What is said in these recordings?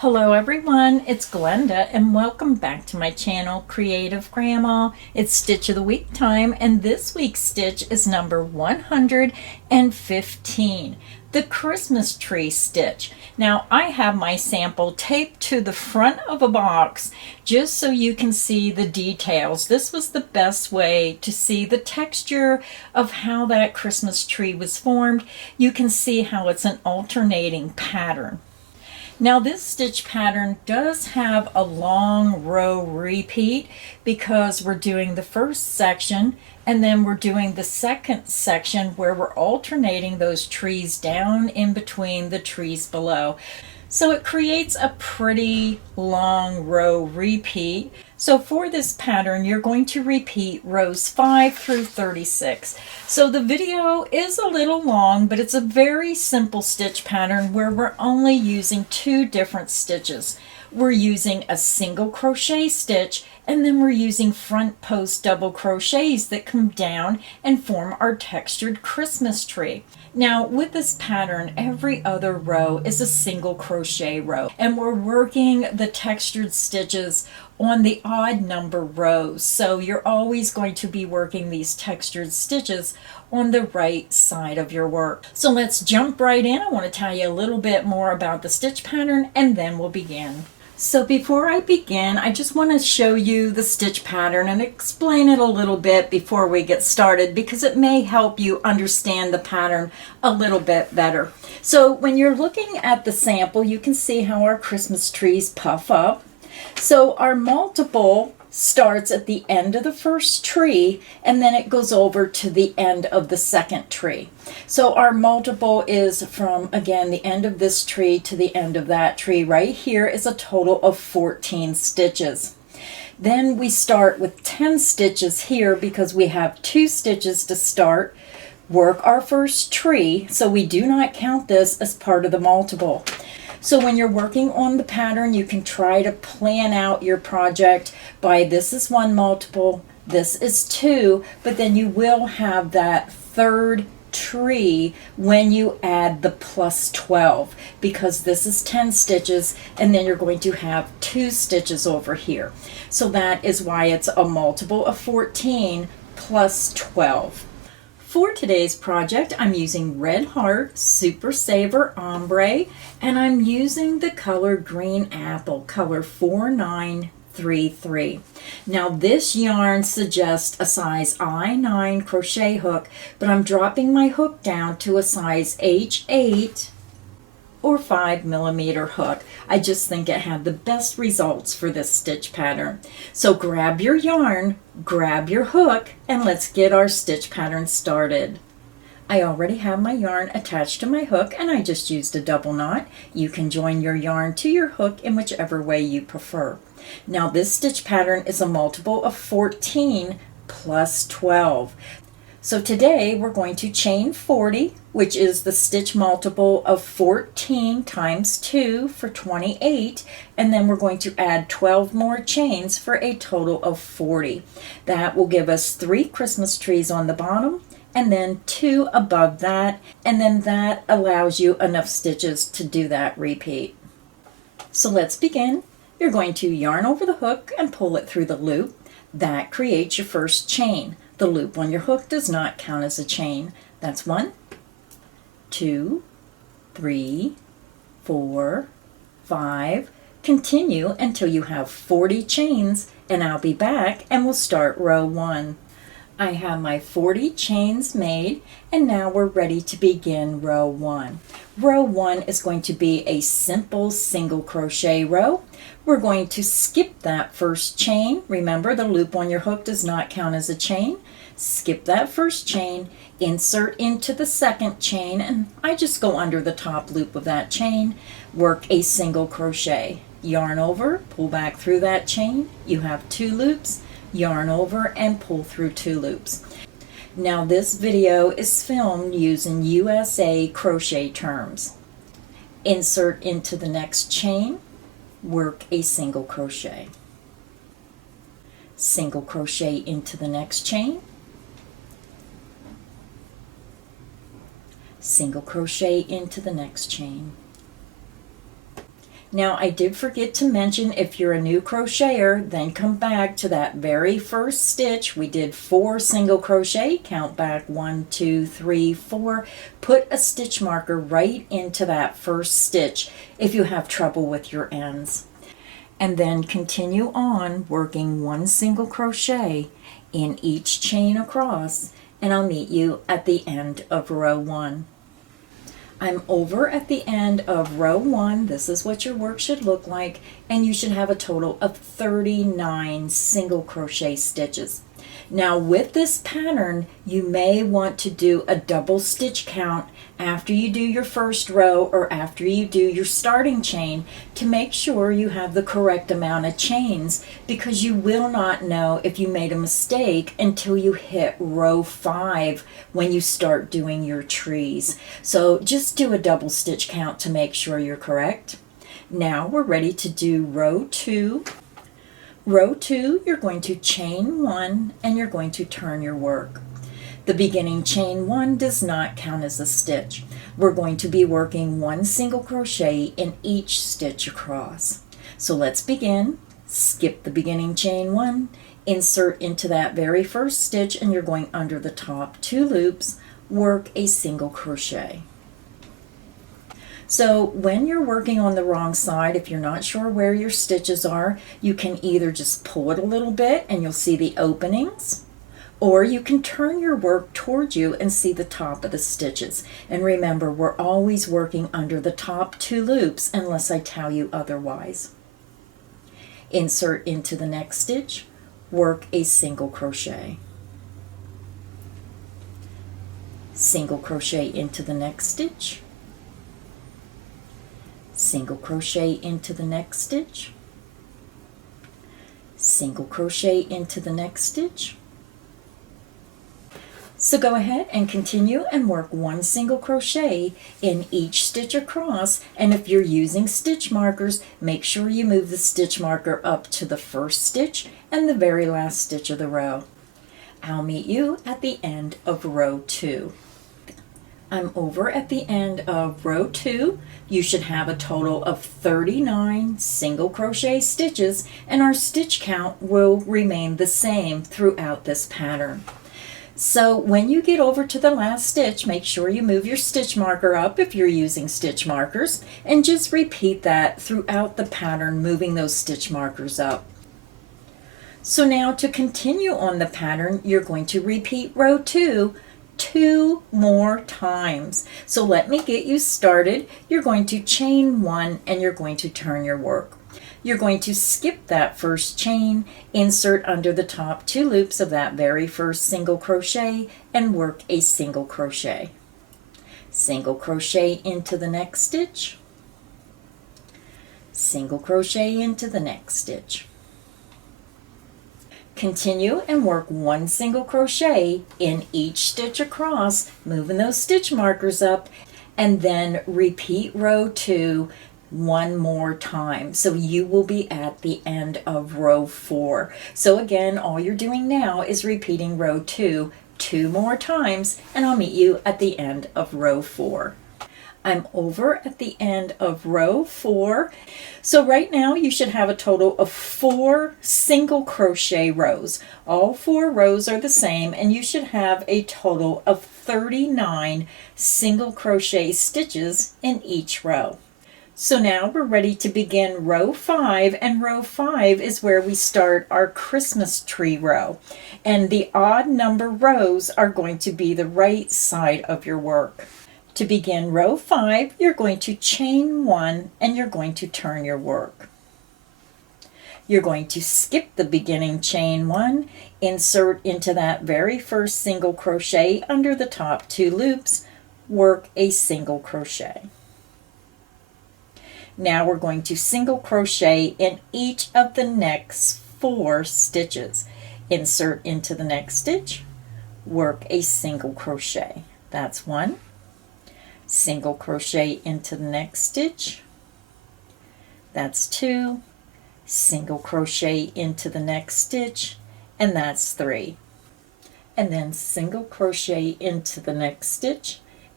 Hello everyone, it's Glenda and welcome back to my channel, Creative Grandma. It's Stitch of the Week time and this week's stitch is number 115, the Christmas tree stitch. Now I have my sample taped to the front of a box just so you can see the details. This was the best way to see the texture of how that Christmas tree was formed. You can see how it's an alternating pattern. Now this stitch pattern does have a long row repeat because we're doing the first section and then we're doing the second section where we're alternating those trees down in between the trees below. So it creates a pretty long row repeat. So for this pattern, you're going to repeat rows 5 through 36. So the video is a little long, but it's a very simple stitch pattern where we're only using 2 different stitches. We're using a single crochet stitch and then we're using front post double crochets that come down and form our textured Christmas tree. Now with this pattern, every other row is a single crochet row and we're working the textured stitches on the odd number rows. So you're always going to be working these textured stitches on the right side of your work. So let's jump right in. I want to tell you a little bit more about the stitch pattern and then we'll begin. So before I begin, I just want to show you the stitch pattern and explain it a little bit before we get started because it may help you understand the pattern a little bit better. So when you're looking at the sample, you can see how our Christmas trees puff up. So our multiple starts at the end of the first tree and then it goes over to the end of the second tree. So our multiple is from, again, the end of this tree to the end of that tree. Right here is a total of 14 stitches. Then we start with 10 stitches here because we have 2 stitches to start, work our first tree, so we do not count this as part of the multiple. So when you're working on the pattern, you can try to plan out your project by this is 1 multiple, this is 2, but then you will have that third tree when you add the plus 12 because this is 10 stitches and then you're going to have 2 stitches over here. So that is why it's a multiple of 14 plus 12. For today's project, I'm using Red Heart Super Saver Ombre, and I'm using the color Green Apple, color 4933. Now this yarn suggests a size I9 crochet hook, but I'm dropping my hook down to a size H8 or 5mm hook. I just think it had the best results for this stitch pattern. So grab your yarn, grab your hook, and let's get our stitch pattern started. I already have my yarn attached to my hook and I just used a double knot. You can join your yarn to your hook in whichever way you prefer. Now this stitch pattern is a multiple of 14 plus 12. So today we're going to chain 40, which is the stitch multiple of 14 times 2 for 28, and then we're going to add 12 more chains for a total of 40. That will give us 3 Christmas trees on the bottom and then 2 above that, and then that allows you enough stitches to do that repeat. So let's begin. You're going to yarn over the hook and pull it through the loop. That creates your first chain. The loop on your hook does not count as a chain. That's 1, 2, 3, 4, 5. Continue until you have 40 chains and I'll be back and we'll start row 1. I have my 40 chains made and now we're ready to begin row 1. Row 1 is going to be a simple single crochet row. We're going to skip that first chain. Remember, the loop on your hook does not count as a chain. Skip that first chain, insert into the second chain, and I just go under the top loop of that chain, work a single crochet. Yarn over, pull back through that chain. You have 2 loops. Yarn over and pull through 2 loops. Now this video is filmed using USA crochet terms. Insert into the next chain, work a single crochet. Single crochet into the next chain. Single crochet into the next chain. Now I did forget to mention, if you're a new crocheter, then come back to that very first stitch. We did 4 single crochet, count back 1, 2, 3, 4. Put a stitch marker right into that first stitch if you have trouble with your ends. And then continue on working 1 single crochet in each chain across, and I'll meet you at the end of row 1. I'm over at the end of row 1. This is what your work should look like, and you should have a total of 39 single crochet stitches. Now with this pattern, you may want to do a double stitch count after you do your first row or after you do your starting chain to make sure you have the correct amount of chains, because you will not know if you made a mistake until you hit row 5 when you start doing your trees. So just do a double stitch count to make sure you're correct. Now we're ready to do row 2. Row 2, you're going to chain 1 and you're going to turn your work. The beginning chain 1 does not count as a stitch. We're going to be working 1 single crochet in each stitch across. So let's begin. Skip the beginning chain 1, insert into that very first stitch, and you're going under the top 2 loops, work a single crochet. So when you're working on the wrong side, if you're not sure where your stitches are, you can either just pull it a little bit and you'll see the openings, or you can turn your work towards you and see the top of the stitches. And remember, we're always working under the top 2 loops unless I tell you otherwise. Insert into the next stitch, work a single crochet. Single crochet into the next stitch. Single crochet into the next stitch, single crochet into the next stitch. So go ahead and continue and work 1 single crochet in each stitch across, and if you're using stitch markers, make sure you move the stitch marker up to the first stitch and the very last stitch of the row. I'll meet you at the end of row 2. I'm over at the end of row 2. You should have a total of 39 single crochet stitches, and our stitch count will remain the same throughout this pattern. So when you get over to the last stitch, make sure you move your stitch marker up if you're using stitch markers, and just repeat that throughout the pattern, moving those stitch markers up. So now to continue on the pattern, you're going to repeat row 2 2 more times. So let me get you started. You're going to chain 1 and you're going to turn your work. You're going to skip that first chain, insert under the top 2 loops of that very first single crochet, and work a single crochet. Single crochet into the next stitch, single crochet into the next stitch. Continue and work 1 single crochet in each stitch across, moving those stitch markers up, and then repeat row 2 1 more time. So you will be at the end of row 4. So again, all you're doing now is repeating row 2 2 more times, and I'll meet you at the end of row 4. I'm over at the end of row 4. So right now you should have a total of 4 single crochet rows. All 4 rows are the same, and you should have a total of 39 single crochet stitches in each row. So now we're ready to begin row 5, and row 5 is where we start our Christmas tree row. And the odd number rows are going to be the right side of your work. To begin row 5, you're going to chain 1 and you're going to turn your work. You're going to skip the beginning chain 1, insert into that very first single crochet under the top 2 loops, work a single crochet. Now we're going to single crochet in each of the next 4 stitches. Insert into the next stitch, work a single crochet. That's 1. Single crochet into the next stitch, that's 2, single crochet into the next stitch, and that's 3, and then single crochet into the next stitch,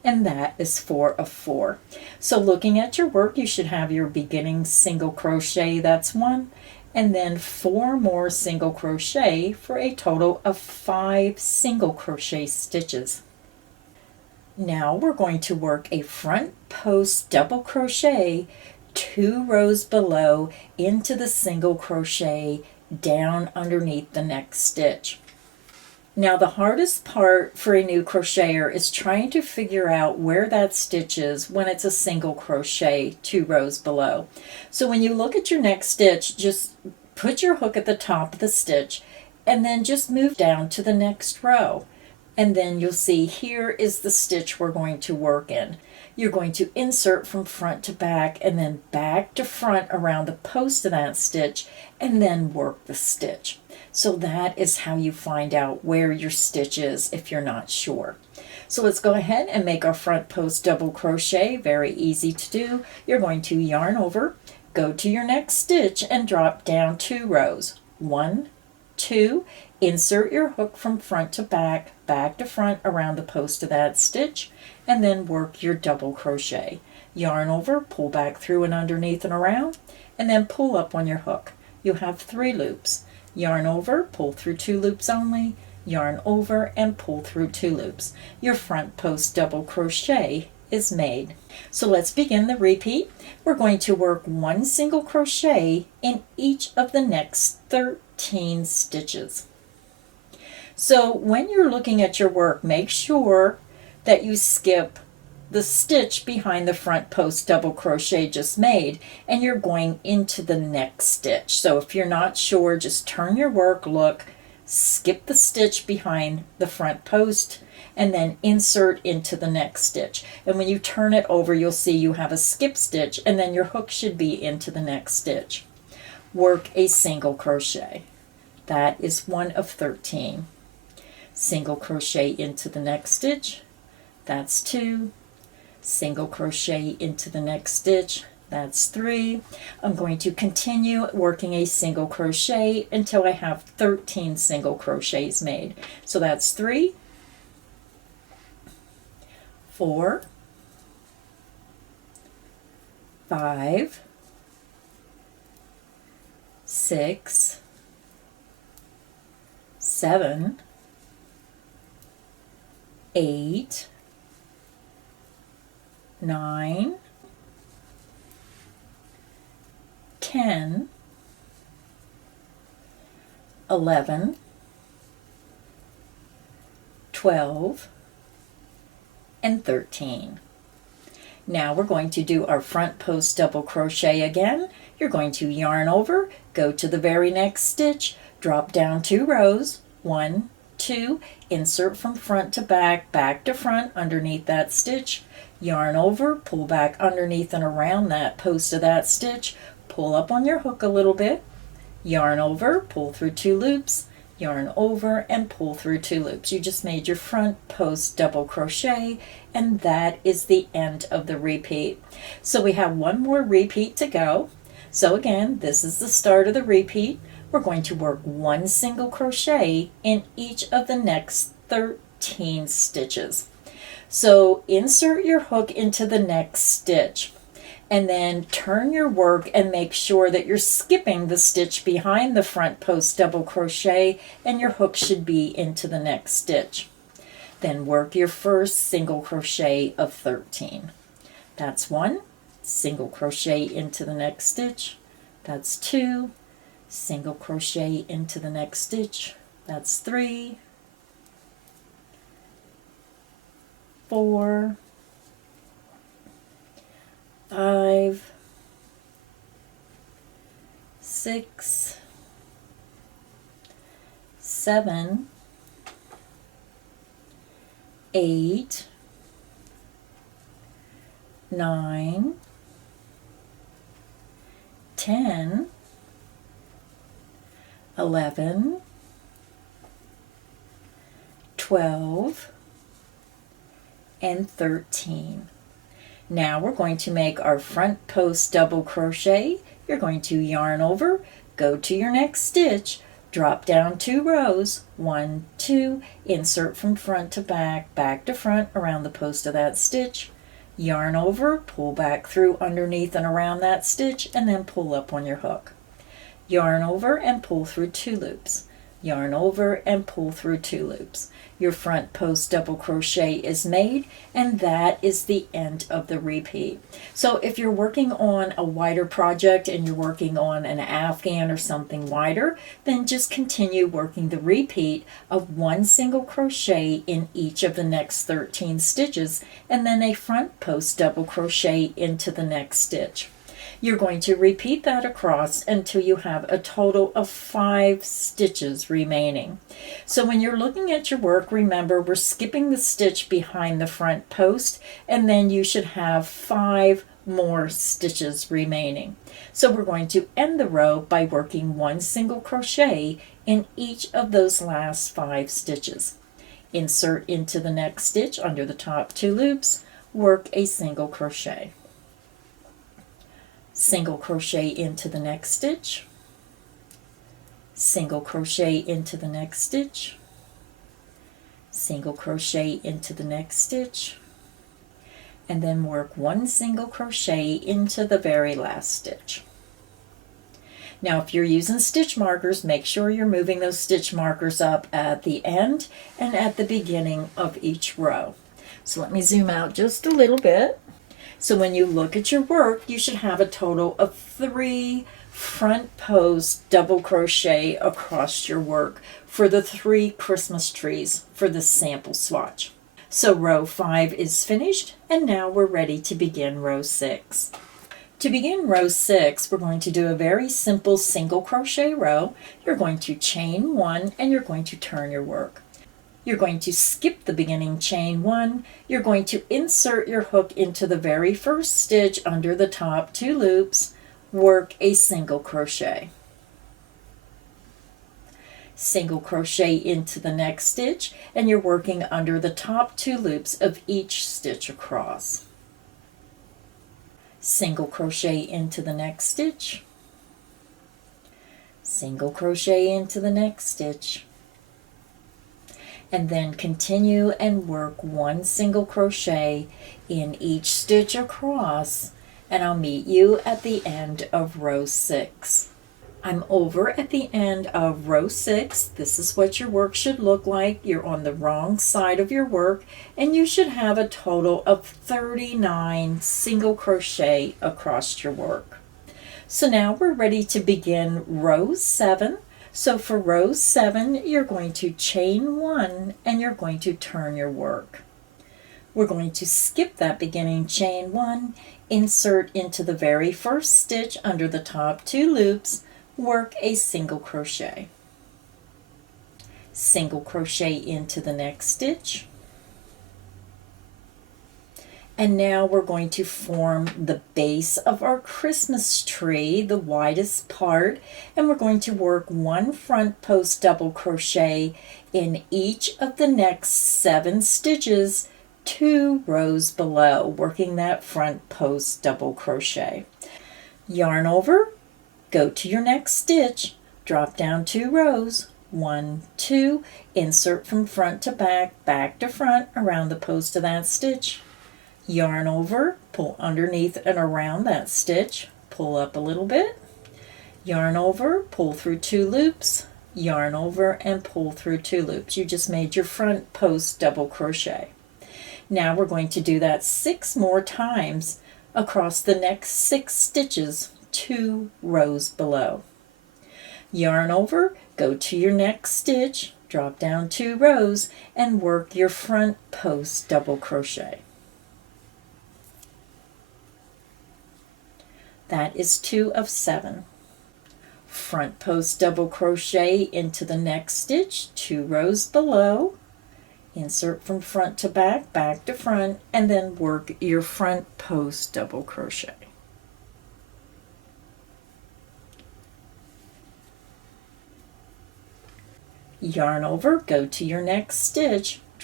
and that is 4 of 4. So looking at your work, you should have your beginning single crochet, that's 1, and then 4 more single crochet for a total of 5 single crochet stitches. Now we're going to work a front post double crochet 2 rows below into the single crochet down underneath the next stitch. Now the hardest part for a new crocheter is trying to figure out where that stitch is when it's a single crochet 2 rows below. So when you look at your next stitch, just put your hook at the top of the stitch and then just move down to the next row. And then you'll see here is the stitch we're going to work in. You're going to insert from front to back and then back to front around the post of that stitch and then work the stitch. So that is how you find out where your stitch is if you're not sure. So let's go ahead and make our front post double crochet. Very easy to do. You're going to yarn over, go to your next stitch and drop down 2 rows. 1, 2, insert your hook from front to back, back to front around the post of that stitch, and then work your double crochet. Yarn over, pull back through and underneath and around, and then pull up on your hook. You have 3 loops. Yarn over, pull through 2 loops only, yarn over and pull through 2 loops. Your front post double crochet is made. So let's begin the repeat. We're going to work 1 single crochet in each of the next 13 stitches. So when you're looking at your work, make sure that you skip the stitch behind the front post double crochet just made and you're going into the next stitch. So if you're not sure, just turn your work, look, skip the stitch behind the front post and then insert into the next stitch. And when you turn it over, you'll see you have a skip stitch and then your hook should be into the next stitch. Work a single crochet. That is 1 of 13. Single crochet into the next stitch. That's 2. Single crochet into the next stitch. That's 3. I'm going to continue working a single crochet until I have 13 single crochets made. So that's 3, 4, 5, 6, 7, 8, 9, 10, 11, 12, and 13. Now we're going to do our front post double crochet again. You're going to yarn over, go to the very next stitch, drop down 2 rows, 1, 2, insert from front to back, back to front underneath that stitch, yarn over, pull back underneath and around that post of that stitch, pull up on your hook a little bit, yarn over, pull through 2 loops, yarn over and pull through 2 loops. You just made your front post double crochet and that is the end of the repeat. So we have 1 more repeat to go. So again, this is the start of the repeat. We're going to work 1 single crochet in each of the next 13 stitches. So insert your hook into the next stitch and then turn your work and make sure that you're skipping the stitch behind the front post double crochet and your hook should be into the next stitch. Then work your first single crochet of 13. That's 1, single crochet into the next stitch. That's 2, single crochet into the next stitch. That's 3, 4, 5, 6, 7, 8, 9, 10, 11, 12, and 13. Now we're going to make our front post double crochet. You're going to yarn over, go to your next stitch, drop down 2 rows, 1, 2, insert from front to back, back to front around the post of that stitch, yarn over, pull back through underneath and around that stitch, and then pull up on your hook. Yarn over and pull through 2 loops. Yarn over and pull through 2 loops. Your front post double crochet is made, and that is the end of the repeat. So if you're working on a wider project and you're working on an afghan or something wider, then just continue working the repeat of 1 single crochet in each of the next 13 stitches, and then a front post double crochet into the next stitch. You're going to repeat that across until you have a total of 5 stitches remaining. So when you're looking at your work, remember we're skipping the stitch behind the front post, and then you should have 5 more stitches remaining. So we're going to end the row by working 1 single crochet in each of those last 5 stitches. Insert into the next stitch under the top 2 loops, work a single crochet. Single crochet into the next stitch, single crochet into the next stitch, single crochet into the next stitch, and then work 1 single crochet into the very last stitch. Now if you're using stitch markers, make sure you're moving those stitch markers up at the end and at the beginning of each row. So let me zoom out just a little bit. So when you look at your work, you should have a total of 3 front post double crochet across your work for the 3 Christmas trees for this sample swatch. So row 5 is finished, and now we're ready to begin row 6. To begin row 6, we're going to do a very simple single crochet row. You're going to chain 1 and you're going to turn your work. You're going to skip the beginning chain 1. You're going to insert your hook into the very first stitch under the top 2 loops, work a single crochet. Single crochet into the next stitch, and you're working under the top 2 loops of each stitch across. Single crochet into the next stitch, single crochet into the next stitch, and then continue and work 1 single crochet in each stitch across, and I'll meet you at the end of row 6. I'm over at the end of row 6. This is what your work should look like. You're on the wrong side of your work, and you should have a total of 39 single crochet across your work. So now we're ready to begin row 7. So for row 7, you're going to chain 1 and you're going to turn your work. We're going to skip that beginning chain 1, insert into the very first stitch under the top 2 loops, work a single crochet. Single crochet into the next stitch. And now we're going to form the base of our Christmas tree, the widest part, and we're going to work 1 front post double crochet in each of the next 7 stitches 2 rows below, working that front post double crochet. Yarn over, go to your next stitch, drop down 2 rows, 1, 2, insert from front to back, back to front around the post of that stitch. Yarn over, pull underneath and around that stitch, pull up a little bit, yarn over, pull through 2 loops, yarn over and pull through 2 loops. You just made your front post double crochet. Now we're going to do that 6 more times across the next 6 stitches 2 rows below. Yarn over, go to your next stitch, drop down 2 rows and work your front post double crochet. That is 2 of 7. Front post double crochet into the next stitch 2 rows below, insert from front to back, back to front, and then work your front post double crochet. Yarn over, go to your next stitch,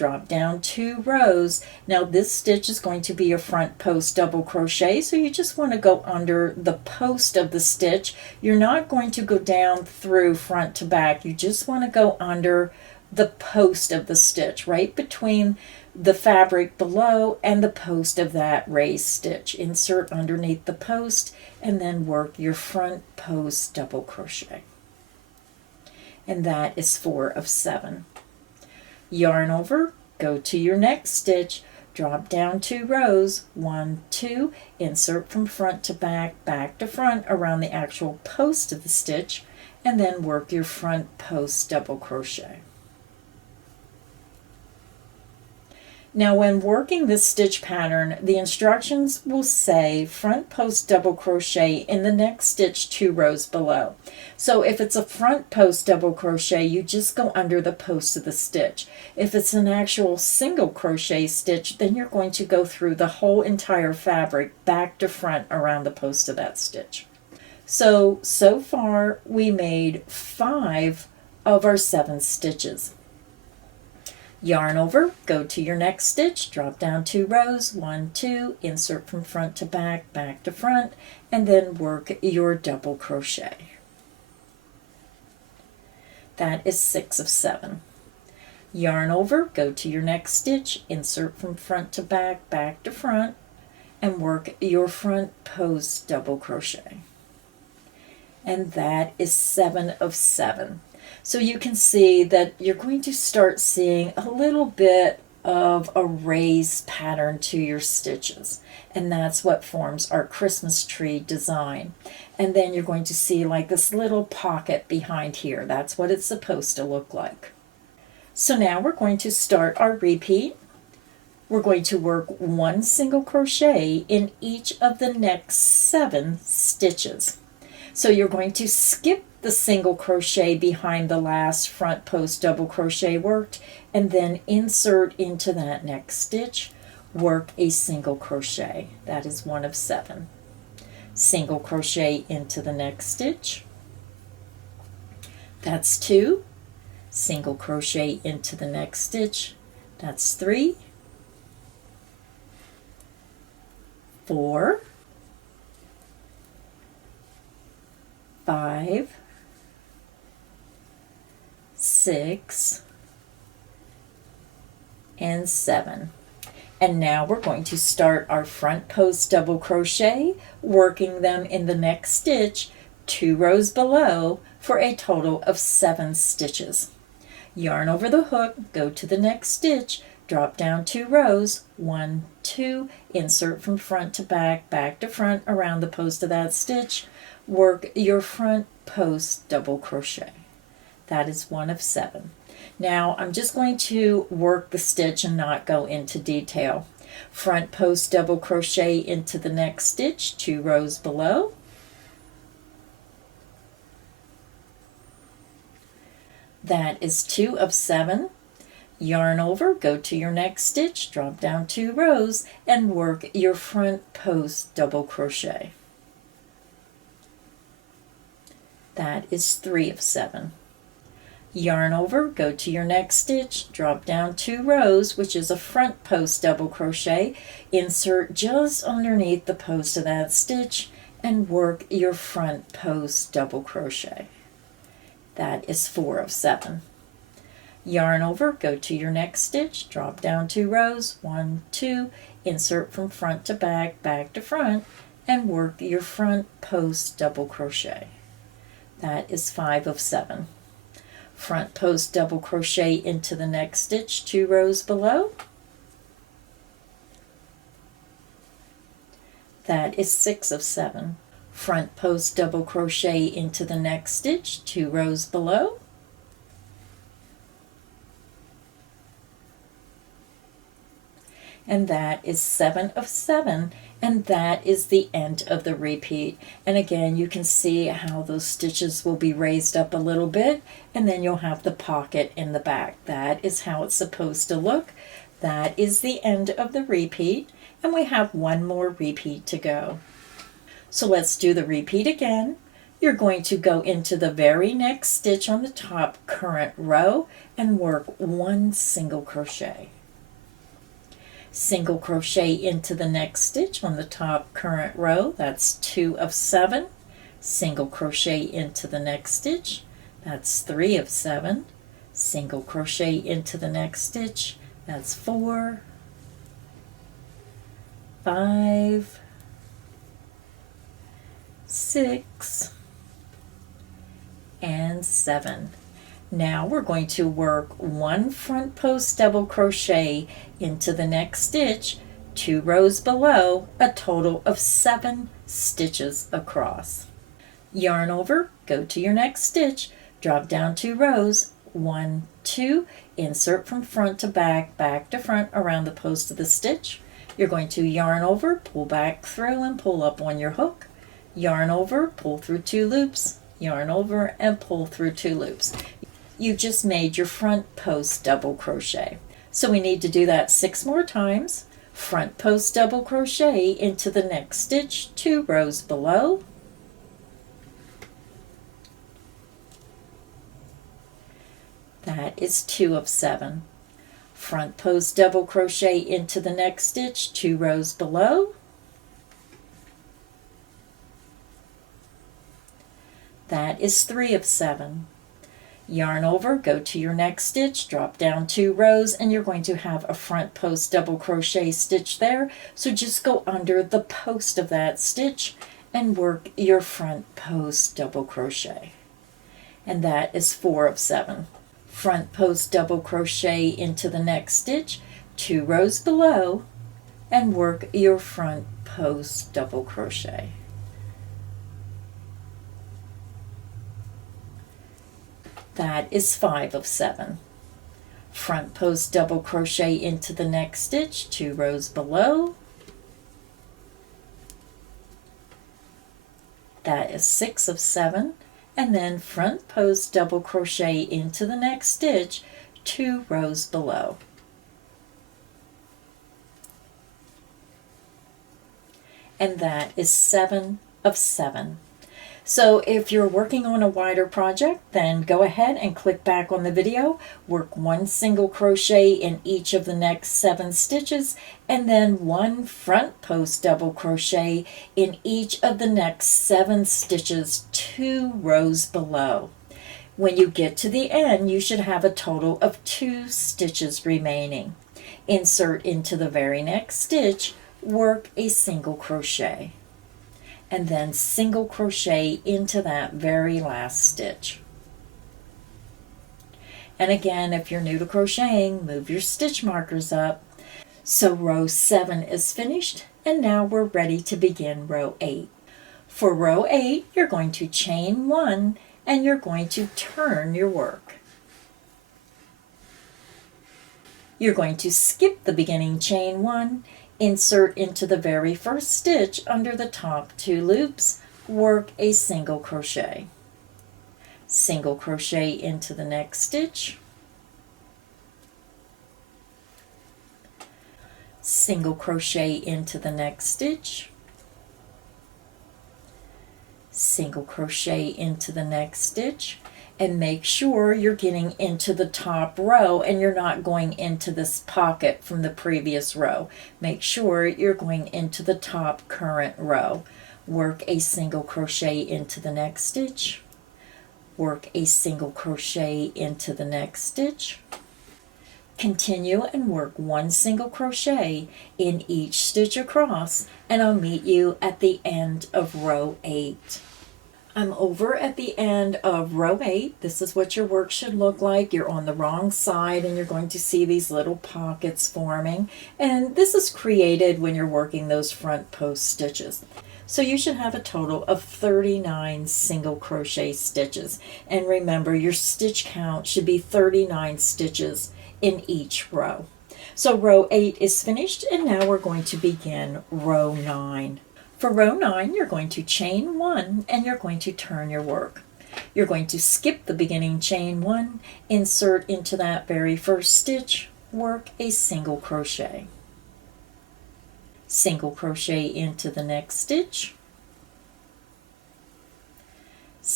drop down 2 rows. Now this stitch is going to be a front post double crochet, so you just want to go under the post of the stitch. You're not going to go down through front to back. You just want to go under the post of the stitch, right between the fabric below and the post of that raised stitch. Insert underneath the post and then work your front post double crochet. And that is 4 of 7. Yarn over, go to your next stitch, drop down 2 rows, 1, 2, insert from front to back, back to front around the actual post of the stitch, and then work your front post double crochet. Now when working this stitch pattern, the instructions will say front post double crochet in the next stitch 2 rows below. So if it's a front post double crochet, you just go under the post of the stitch. If it's an actual single crochet stitch, then you're going to go through the whole entire fabric back to front around the post of that stitch. So far we made 5 of our 7 stitches. Yarn over, go to your next stitch, drop down 2 rows, 1, 2, insert from front to back, back to front, and then work your double crochet. That is 6 of 7. Yarn over, go to your next stitch, insert from front to back, back to front, and work your front post double crochet. And that is 7 of 7. So you can see that you're going to start seeing a little bit of a raised pattern to your stitches, and that's what forms our Christmas tree design. And then you're going to see like this little pocket behind here. That's what it's supposed to look like. So now we're going to start our repeat. We're going to work 1 single crochet in each of the next 7 stitches. So you're going to skip the single crochet behind the last front post double crochet worked, and then insert into that next stitch, work a single crochet. That is 1 of 7. Single crochet into the next stitch. That's 2. Single crochet into the next stitch. That's 3. 4. 5, 6, and 7. And now we're going to start our front post double crochet, working them in the next stitch 2 rows below for a total of 7 stitches. Yarn over the hook, go to the next stitch, drop down 2 rows, 1, 2, insert from front to back, back to front around the post of that stitch, work your front post double crochet. That is 1 of 7. Now I'm just going to work the stitch and not go into detail. Front post double crochet into the next stitch 2 rows below. That is 2 of 7. Yarn over, go to your next stitch, drop down 2 rows, and work your front post double crochet. That is 3 of 7. Yarn over, go to your next stitch, drop down 2 rows, which is a front post double crochet, insert just underneath the post of that stitch, and work your front post double crochet. That is 4 of 7. Yarn over, go to your next stitch, drop down 2 rows, 1, 2, insert from front to back, back to front, and work your front post double crochet. That is 5 of 7. Front post double crochet into the next stitch 2 rows below. That is 6 of 7. Front post double crochet into the next stitch 2 rows below. And that is 7 of 7, and that is the end of the repeat. And again, you can see how those stitches will be raised up a little bit, and then you'll have the pocket in the back. That is how it's supposed to look. That is the end of the repeat, and we have one more repeat to go. So let's do the repeat again. you're going to go into the very next stitch on the top current row and work 1 single crochet. Single crochet into the next stitch on the top current row, that's 2 of 7. Single crochet into the next stitch, that's 3 of 7. Single crochet into the next stitch, that's 4, 5, 6, and 7. Now we're going to work 1 front post double crochet into the next stitch, 2 rows below, a total of 7 stitches across. Yarn over, go to your next stitch, drop down 2 rows, 1, 2, insert from front to back, back to front around the post of the stitch. You're going to yarn over, pull back through and pull up on your hook, yarn over, pull through 2 loops, yarn over and pull through 2 loops. You just made your front post double crochet. So we need to do that 6 more times. Front post double crochet into the next stitch, 2 rows below. That is 2 of 7. Front post double crochet into the next stitch, 2 rows below. That is 3 of 7. Yarn over, go to your next stitch, drop down 2 rows, and you're going to have a front post double crochet stitch there. So just go under the post of that stitch and work your front post double crochet. And that is 4 of 7. Front post double crochet into the next stitch, 2 rows below, and work your front post double crochet. That is 5 of 7. Front post double crochet into the next stitch, 2 rows below. That is 6 of 7. And then front post double crochet into the next stitch, 2 rows below. And that is 7 of 7. So if you're working on a wider project, then go ahead and click back on the video, work 1 single crochet in each of the next 7 stitches, and then 1 front post double crochet in each of the next 7 stitches, 2 rows below. When you get to the end, you should have a total of 2 stitches remaining. Insert into the very next stitch, work a single crochet, and then single crochet into that very last stitch. And again, if you're new to crocheting, move your stitch markers up. So row 7 is finished, and now we're ready to begin row 8. For row 8, you're going to chain 1 and you're going to turn your work. You're going to skip the beginning chain 1, insert into the very first stitch under the top 2 loops, work a single crochet. Single crochet into the next stitch. Single crochet into the next stitch. Single crochet into the next stitch. And make sure you're getting into the top row and you're not going into this pocket from the previous row. Make sure you're going into the top current row. Work a single crochet into the next stitch. Work a single crochet into the next stitch. Continue and work 1 single crochet in each stitch across, and I'll meet you at the end of row 8. I'm over at the end of row 8. This is what your work should look like. You're on the wrong side and you're going to see these little pockets forming. And this is created when you're working those front post stitches. So you should have a total of 39 single crochet stitches. And remember, your stitch count should be 39 stitches in each row. So row 8 is finished, and now we're going to begin row 9. For row 9, you're going to chain 1 and you're going to turn your work. You're going to skip the beginning chain 1, insert into that very first stitch, work a single crochet. Single crochet into the next stitch.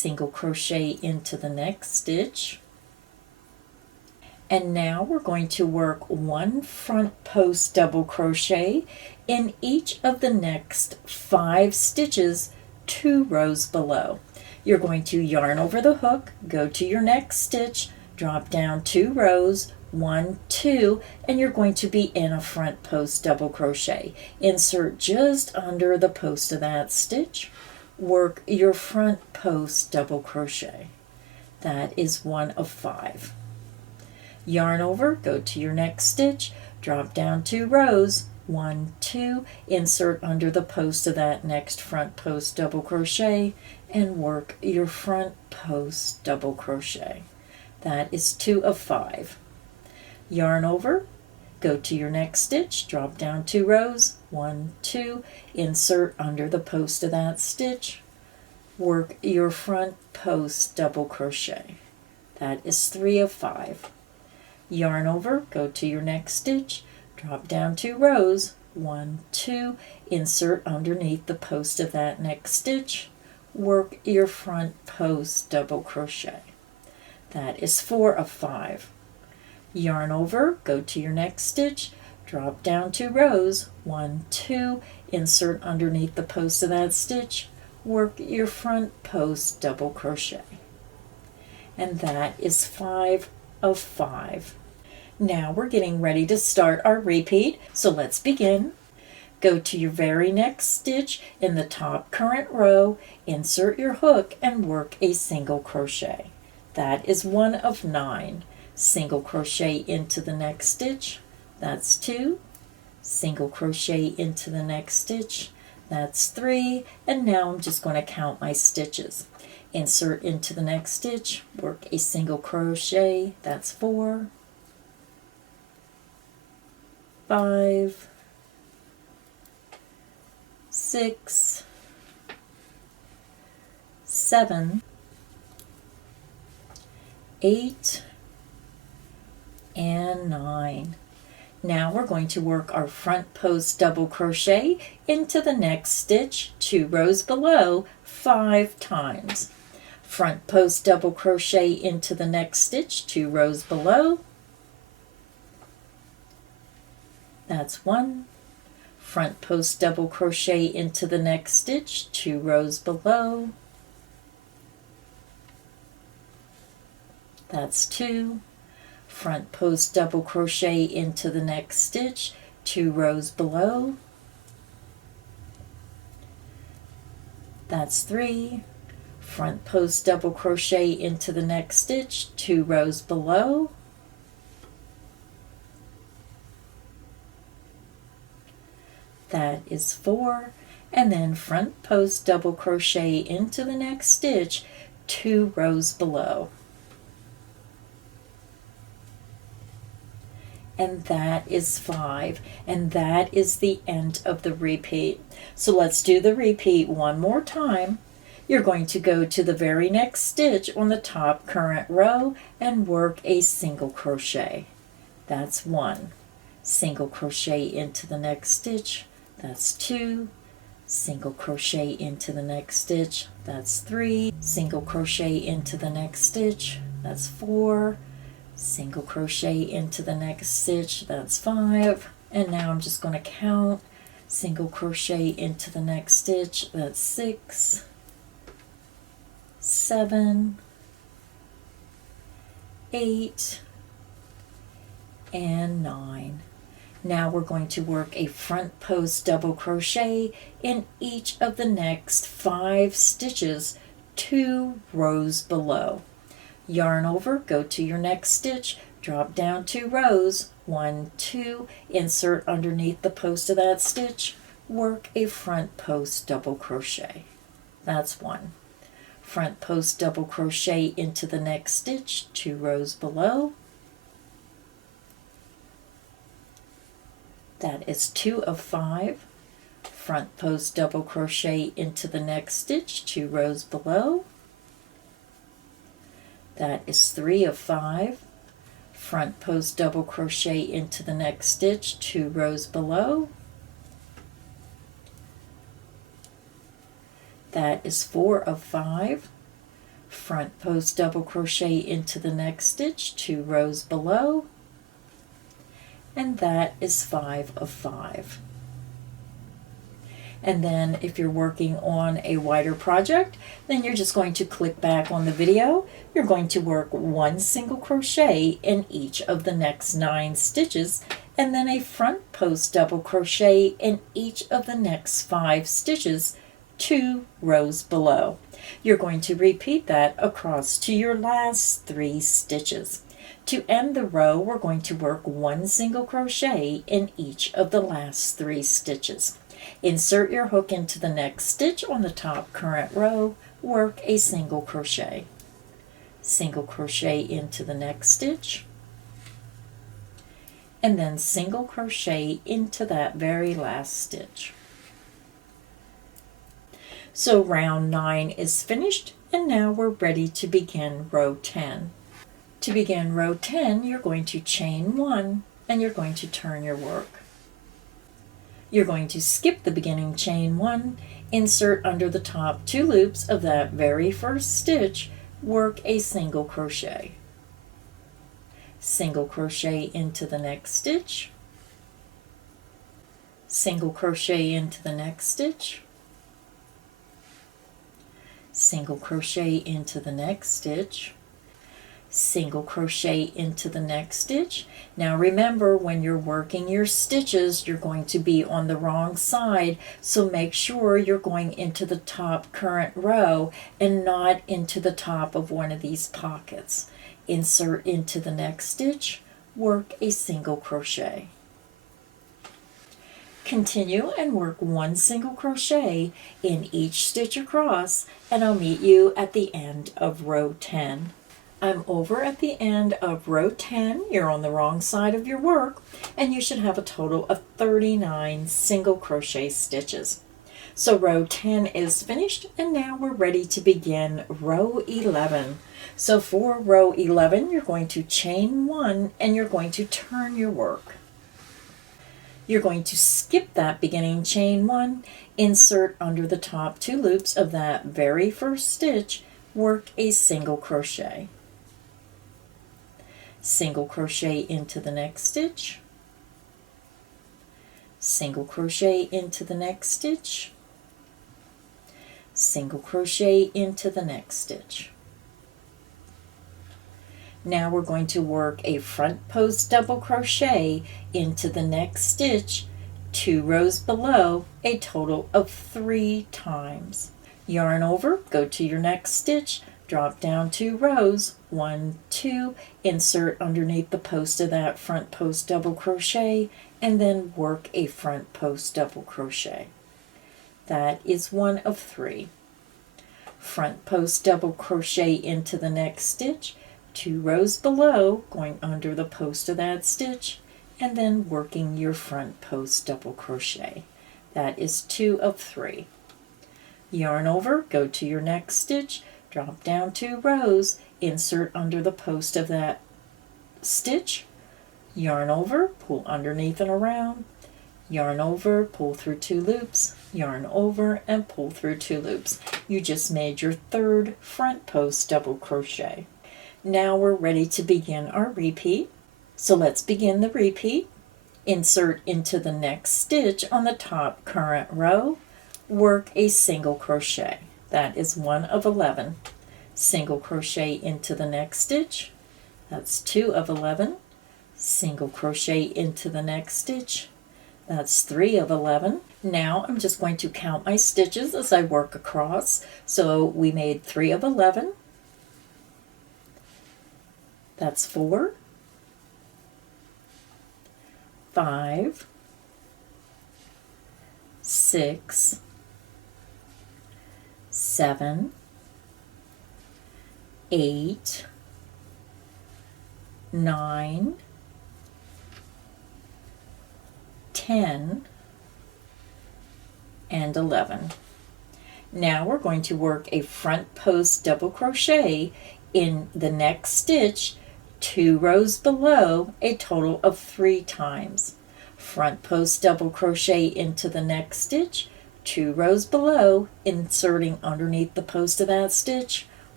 single crochet into the next stitch. And now we're going to work one front post double crochet in each of the next 5 stitches 2 rows below. You're going to yarn over the hook, go to your next stitch, drop down 2 rows, 1, 2, and you're going to be in a front post double crochet. Insert just under the post of that stitch, work your front post double crochet. That is 1 of 5. Yarn over, go to your next stitch, drop down 2 rows, 1, 2, insert under the post of that next front post double crochet, and work your front post double crochet. That is 2 of 5. Yarn over, go to your next stitch, drop down 2 rows, 1, 2, insert under the post of that stitch, work your front post double crochet. That is 3 of 5. Yarn over, go to your next stitch, drop down 2 rows, 1, 2, insert underneath the post of that next stitch, work your front post double crochet. That is 4 of 5. Yarn over, go to your next stitch, drop down 2 rows, 1, 2, insert underneath the post of that stitch, work your front post double crochet. And that is 5 of 5. Now we're getting ready to start our repeat, so let's begin. Go to your very next stitch in the top current row, insert your hook, and work a single crochet. That is 1 of 9. Single crochet into the next stitch, that's 2. Single crochet into the next stitch, that's 3. And now I'm just going to count my stitches. Insert into the next stitch, work a single crochet, that's 4. 5, 6, 7, 8, and 9. Now we're going to work our front post double crochet into the next stitch 2 rows below 5 times. Front post double crochet into the next stitch 2 rows below. That's 1. Front post double crochet into the next stitch 2 rows below. That's 2. Front post double crochet into the next stitch 2 rows below. That's 3. Front post double crochet into the next stitch 2 rows below. That is 4, and then front post double crochet into the next stitch 2 rows below. And that is 5, and that is the end of the repeat. So let's do the repeat one more time. You're going to go to the very next stitch on the top current row and work a single crochet. That's 1. Single crochet into the next stitch, that's 2. Single crochet into the next stitch, that's 3. Single crochet into the next stitch, that's 4. Single crochet into the next stitch, that's 5. And now I'm just going to count. Single crochet into the next stitch, that's 6, 7, 8, and 9. Now we're going to work a front post double crochet in each of the next 5 stitches 2 rows below. Yarn over, go to your next stitch, drop down 2 rows, 1, 2, insert underneath the post of that stitch, work a front post double crochet. That's 1. Front post double crochet into the next stitch 2 rows below. That is 2 of 5. Front post double crochet into the next stitch 2 rows below. That is 3 of 5. Front post double crochet into the next stitch 2 rows below. That is 4 of 5. front post double crochet into the next stitch, 2 rows below, and that is 5 of 5. And then if you're working on a wider project, then you're just going to click back on the video. You're going to work 1 single crochet in each of the next 9 stitches, and then a front post double crochet in each of the next 5 stitches, 2 rows below. You're going to repeat that across to your last 3 stitches. To end the row, we're going to work 1 single crochet in each of the last 3 stitches. Insert your hook into the next stitch on the top current row, work a single crochet. Single crochet into the next stitch, and then single crochet into that very last stitch. So round 9 is finished, and now we're ready to begin row 10. To begin row 10, you're going to chain 1 and you're going to turn your work. You're going to skip the beginning chain 1, insert under the top 2 loops of that very first stitch, work a single crochet. Single crochet into the next stitch, single crochet into the next stitch, single crochet into the next stitch, single crochet into the next stitch. Now remember, when you're working your stitches, you're going to be on the wrong side, so make sure you're going into the top current row and not into the top of one of these pockets. Insert into the next stitch, work a single crochet. Continue and work 1 single crochet in each stitch across, and I'll meet you at the end of row 10. I'm over at the end of row 10. You're on the wrong side of your work, and you should have a total of 39 single crochet stitches. So row 10 is finished, and now we're ready to begin row 11. So for row 11, you're going to chain 1 and you're going to turn your work. You're going to skip that beginning chain 1, insert under the top 2 loops of that very first stitch, work a single crochet. Single crochet into the next stitch, single crochet into the next stitch, single crochet into the next stitch. Now we're going to work a front post double crochet into the next stitch, 2 rows below, a total of 3 times. Yarn over, go to your next stitch, drop down 2 rows, 1, 2, insert underneath the post of that front post double crochet, and then work a front post double crochet. That is 1 of 3. Front post double crochet into the next stitch, 2 rows below, going under the post of that stitch, and then working your front post double crochet. That is 2 of 3. Yarn over, go to your next stitch, drop down 2 rows, insert under the post of that stitch, yarn over, pull underneath and around, yarn over, pull through 2 loops, yarn over, and pull through 2 loops. You just made your 3rd front post double crochet. Now we're ready to begin our repeat. So let's begin the repeat. Insert into the next stitch on the top current row, work a single crochet. That is 1 of 11. Single crochet into the next stitch. That's 2 of 11. Single crochet into the next stitch. That's 3 of 11. Now I'm just going to count my stitches as I work across. So we made 3 of 11. That's 4, 5, 6, 7, 8, 9, 10, and 11. Now we're going to work a front post double crochet in the next stitch, 2 rows below, a total of 3 times. Front post double crochet into the next stitch, 2 rows below, inserting underneath the post of that stitch,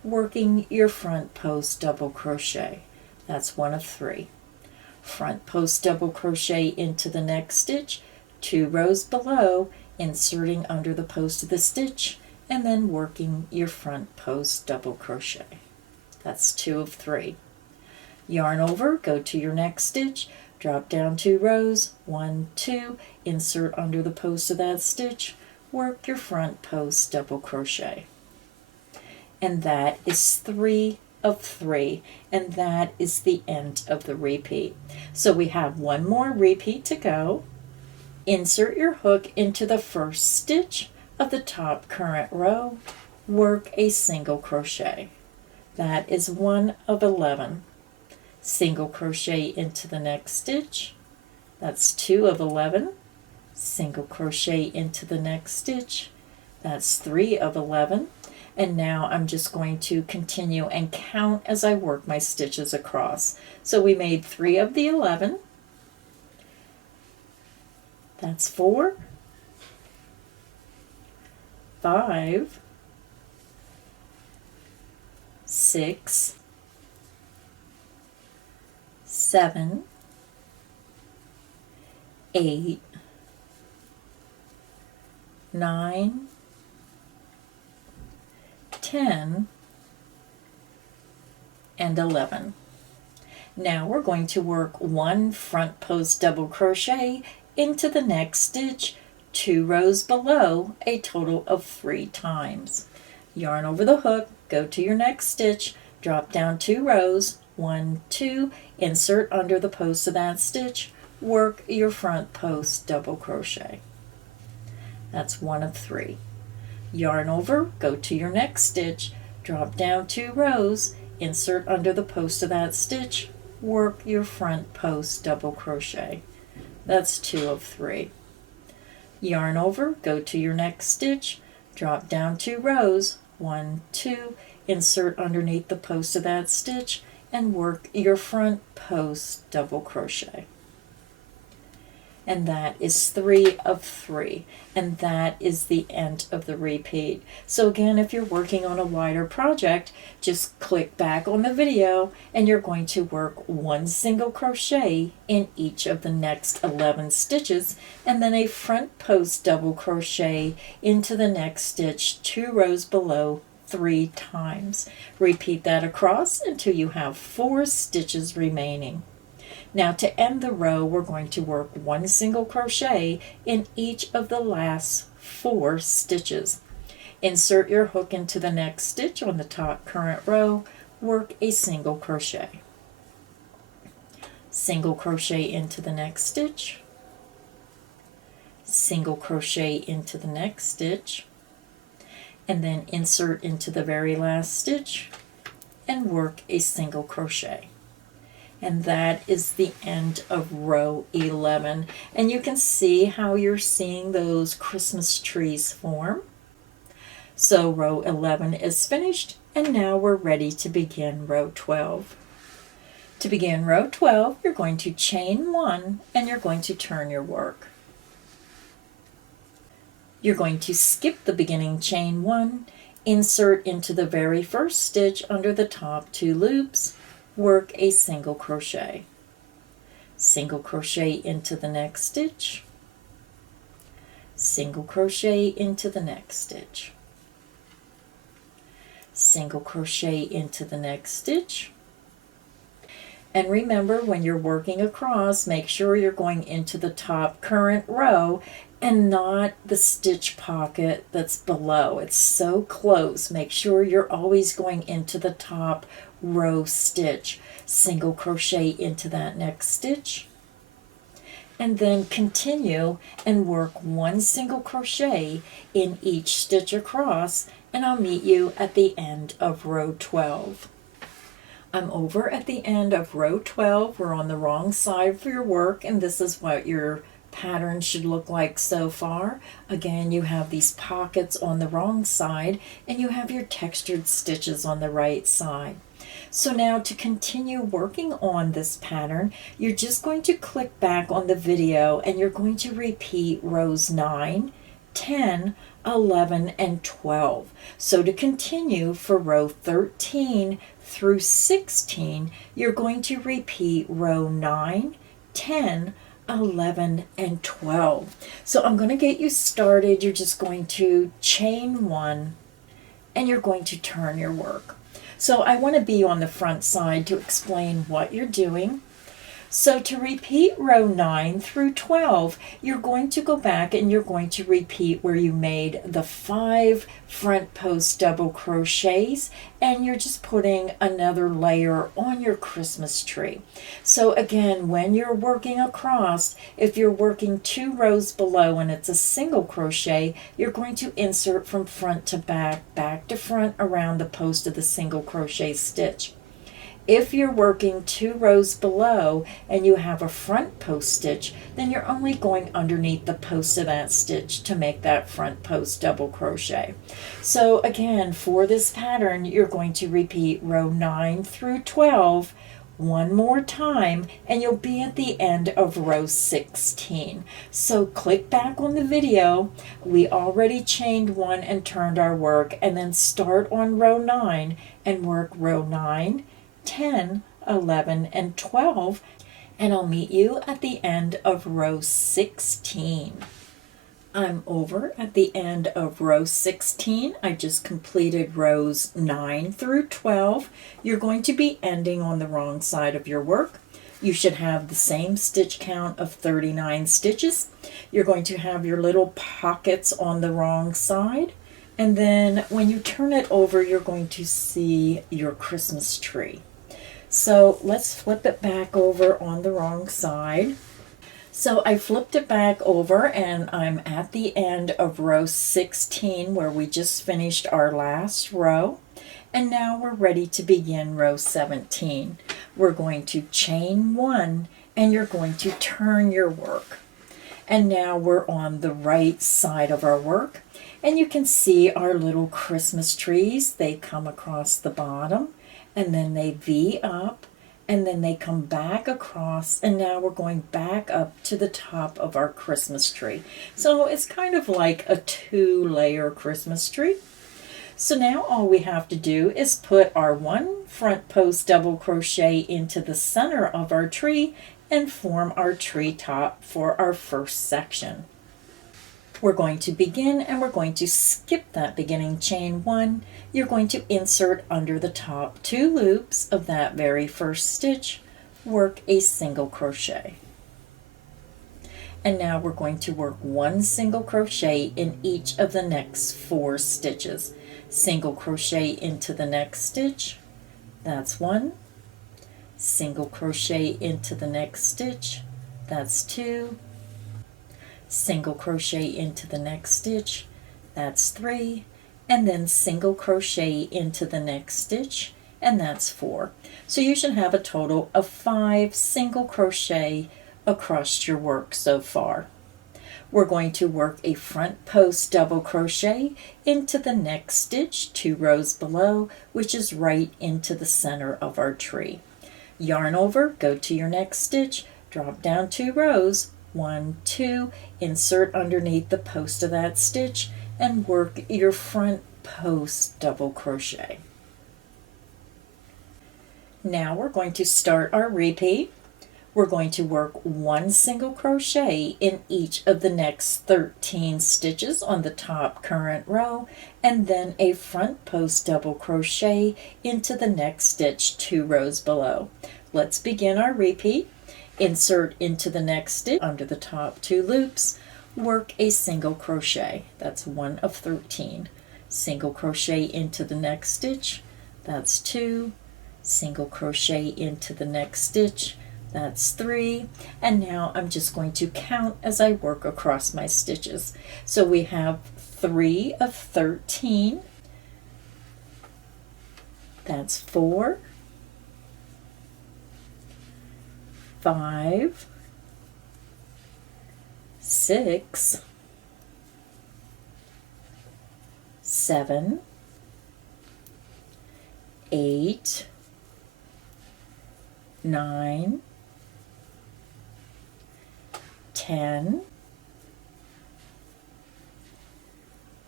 working your front post double crochet. That's one of 3. Front post double crochet into the next stitch, 2 rows below, inserting under the post of the stitch, and then working your front post double crochet. That's 2 of 3. Yarn over, go to your next stitch, drop down 2 rows, 1, 2, insert under the post of that stitch, work your front post double crochet. And that is 3 of 3, and that is the end of the repeat. So we have one more repeat to go. Insert your hook into the first stitch of the top current row, work a single crochet. That is 1 of 11. Single crochet into the next stitch. That's 2 of 11. Single crochet into the next stitch. That's 3 of 11. And now I'm just going to continue and count as I work my stitches across. So we made 3 of the 11. That's 4, 5, 6, 7, 8, 9, 10, and 11. Now we're going to work 1 front post double crochet into the next stitch, 2 rows below, a total of 3 times. Yarn over the hook, go to your next stitch, drop down 2 rows, 1, 2, insert under the post of that stitch, work your front post double crochet. That's 1 of 3. Yarn over, go to your next stitch, drop down 2 rows, insert under the post of that stitch, work your front post double crochet. That's 2 of 3. Yarn over, go to your next stitch, drop down 2 rows, 1, 2, insert underneath the post of that stitch, and work your front post double crochet. And that is 3 of 3, and that is the end of the repeat. So again, if you're working on a wider project, just click back on the video and you're going to work 1 single crochet in each of the next 11 stitches, and then a front post double crochet into the next stitch 2 rows below 3 times. Repeat that across until you have 4 stitches remaining. Now to end the row, we're going to work 1 single crochet in each of the last 4 stitches. Insert your hook into the next stitch on the top current row, work a single crochet. Single crochet into the next stitch, single crochet into the next stitch, and then insert into the very last stitch and work a single crochet. And that is the end of row 11. And you can see how you're seeing those Christmas trees form. So row 11 is finished, and now we're ready to begin row 12. To begin row 12, you're going to chain 1 and you're going to turn your work. You're going to skip the beginning chain 1, insert into the very first stitch under the top 2 loops, work a single crochet. Single crochet into the next stitch, single crochet into the next stitch, single crochet into the next stitch. And remember, when you're working across, make sure you're going into the top current row and not the stitch pocket that's below. It's so close. Make sure you're always going into the top row stitch. Single crochet into that next stitch, and then continue and work 1 single crochet in each stitch across, and I'll meet you at the end of row 12. I'm over at the end of row 12. We're on the wrong side for your work, and this is what your pattern should look like so far. Again, you have these pockets on the wrong side, and you have your textured stitches on the right side. So now to continue working on this pattern, you're just going to click back on the video and you're going to repeat rows 9, 10, 11, and 12. So to continue for row 13 through 16, you're going to repeat row 9, 10, 11, and 12. So I'm going to get you started. You're just going to chain 1 and you're going to turn your work. So I want to be on the front side to explain what you're doing. So to repeat row 9 through 12, you're going to go back and you're going to repeat where you made the 5 front post double crochets, and you're just putting another layer on your Christmas tree. So again, when you're working across, if you're working 2 rows below and it's a single crochet, you're going to insert from front to back, back to front around the post of the single crochet stitch. If you're working 2 rows below and you have a front post stitch, then you're only going underneath the post of that stitch to make that front post double crochet. So again, for this pattern, you're going to repeat row 9 through 12 one more time, and you'll be at the end of row 16. So click back on the video. We already chained 1 and turned our work, and then start on row 9 and work row 9, 10, 11, and 12, and I'll meet you at the end of row 16. I'm over at the end of row 16. I just completed rows 9 through 12. You're going to be ending on the wrong side of your work. You should have the same stitch count of 39 stitches. You're going to have your little pockets on the wrong side. And then when you turn it over, you're going to see your Christmas tree. So let's flip it back over on the wrong side. So I flipped it back over and I'm at the end of row 16 where we just finished our last row. And now we're ready to begin row 17. We're going to chain 1 and you're going to turn your work. And now we're on the right side of our work. And you can see our little Christmas trees. They come across the bottom and then they V up and then they come back across, and now we're going back up to the top of our Christmas tree. So it's kind of like a 2-layer Christmas tree. So now all we have to do is put our 1 front post double crochet into the center of our tree and form our tree top for our first section. We're going to begin and we're going to skip that beginning chain 1. You're going to insert under the top 2 loops of that very first stitch, work a single crochet. And now we're going to work 1 single crochet in each of the next 4 stitches. Single crochet into the next stitch, that's 1. Single crochet into the next stitch, that's 2. Single crochet into the next stitch, that's 3, and then single crochet into the next stitch, and that's 4. So you should have a total of 5 single crochet across your work so far. We're going to work a front post double crochet into the next stitch 2 rows below, which is right into the center of our tree. Yarn over, go to your next stitch, drop down 2 rows, 1, 2, insert underneath the post of that stitch and work your front post double crochet. Now we're going to start our repeat. We're going to work 1 single crochet in each of the next 13 stitches on the top current row, and then a front post double crochet into the next stitch 2 rows below. Let's begin our repeat. Insert into the next stitch under the top 2 loops, work a single crochet, that's 1 of 13. Single crochet into the next stitch, that's 2. Single crochet into the next stitch, that's 3. And now I'm just going to count as I work across my stitches. So we have 3 of 13, that's 4, 5, 6, 7, 8, 9, 10,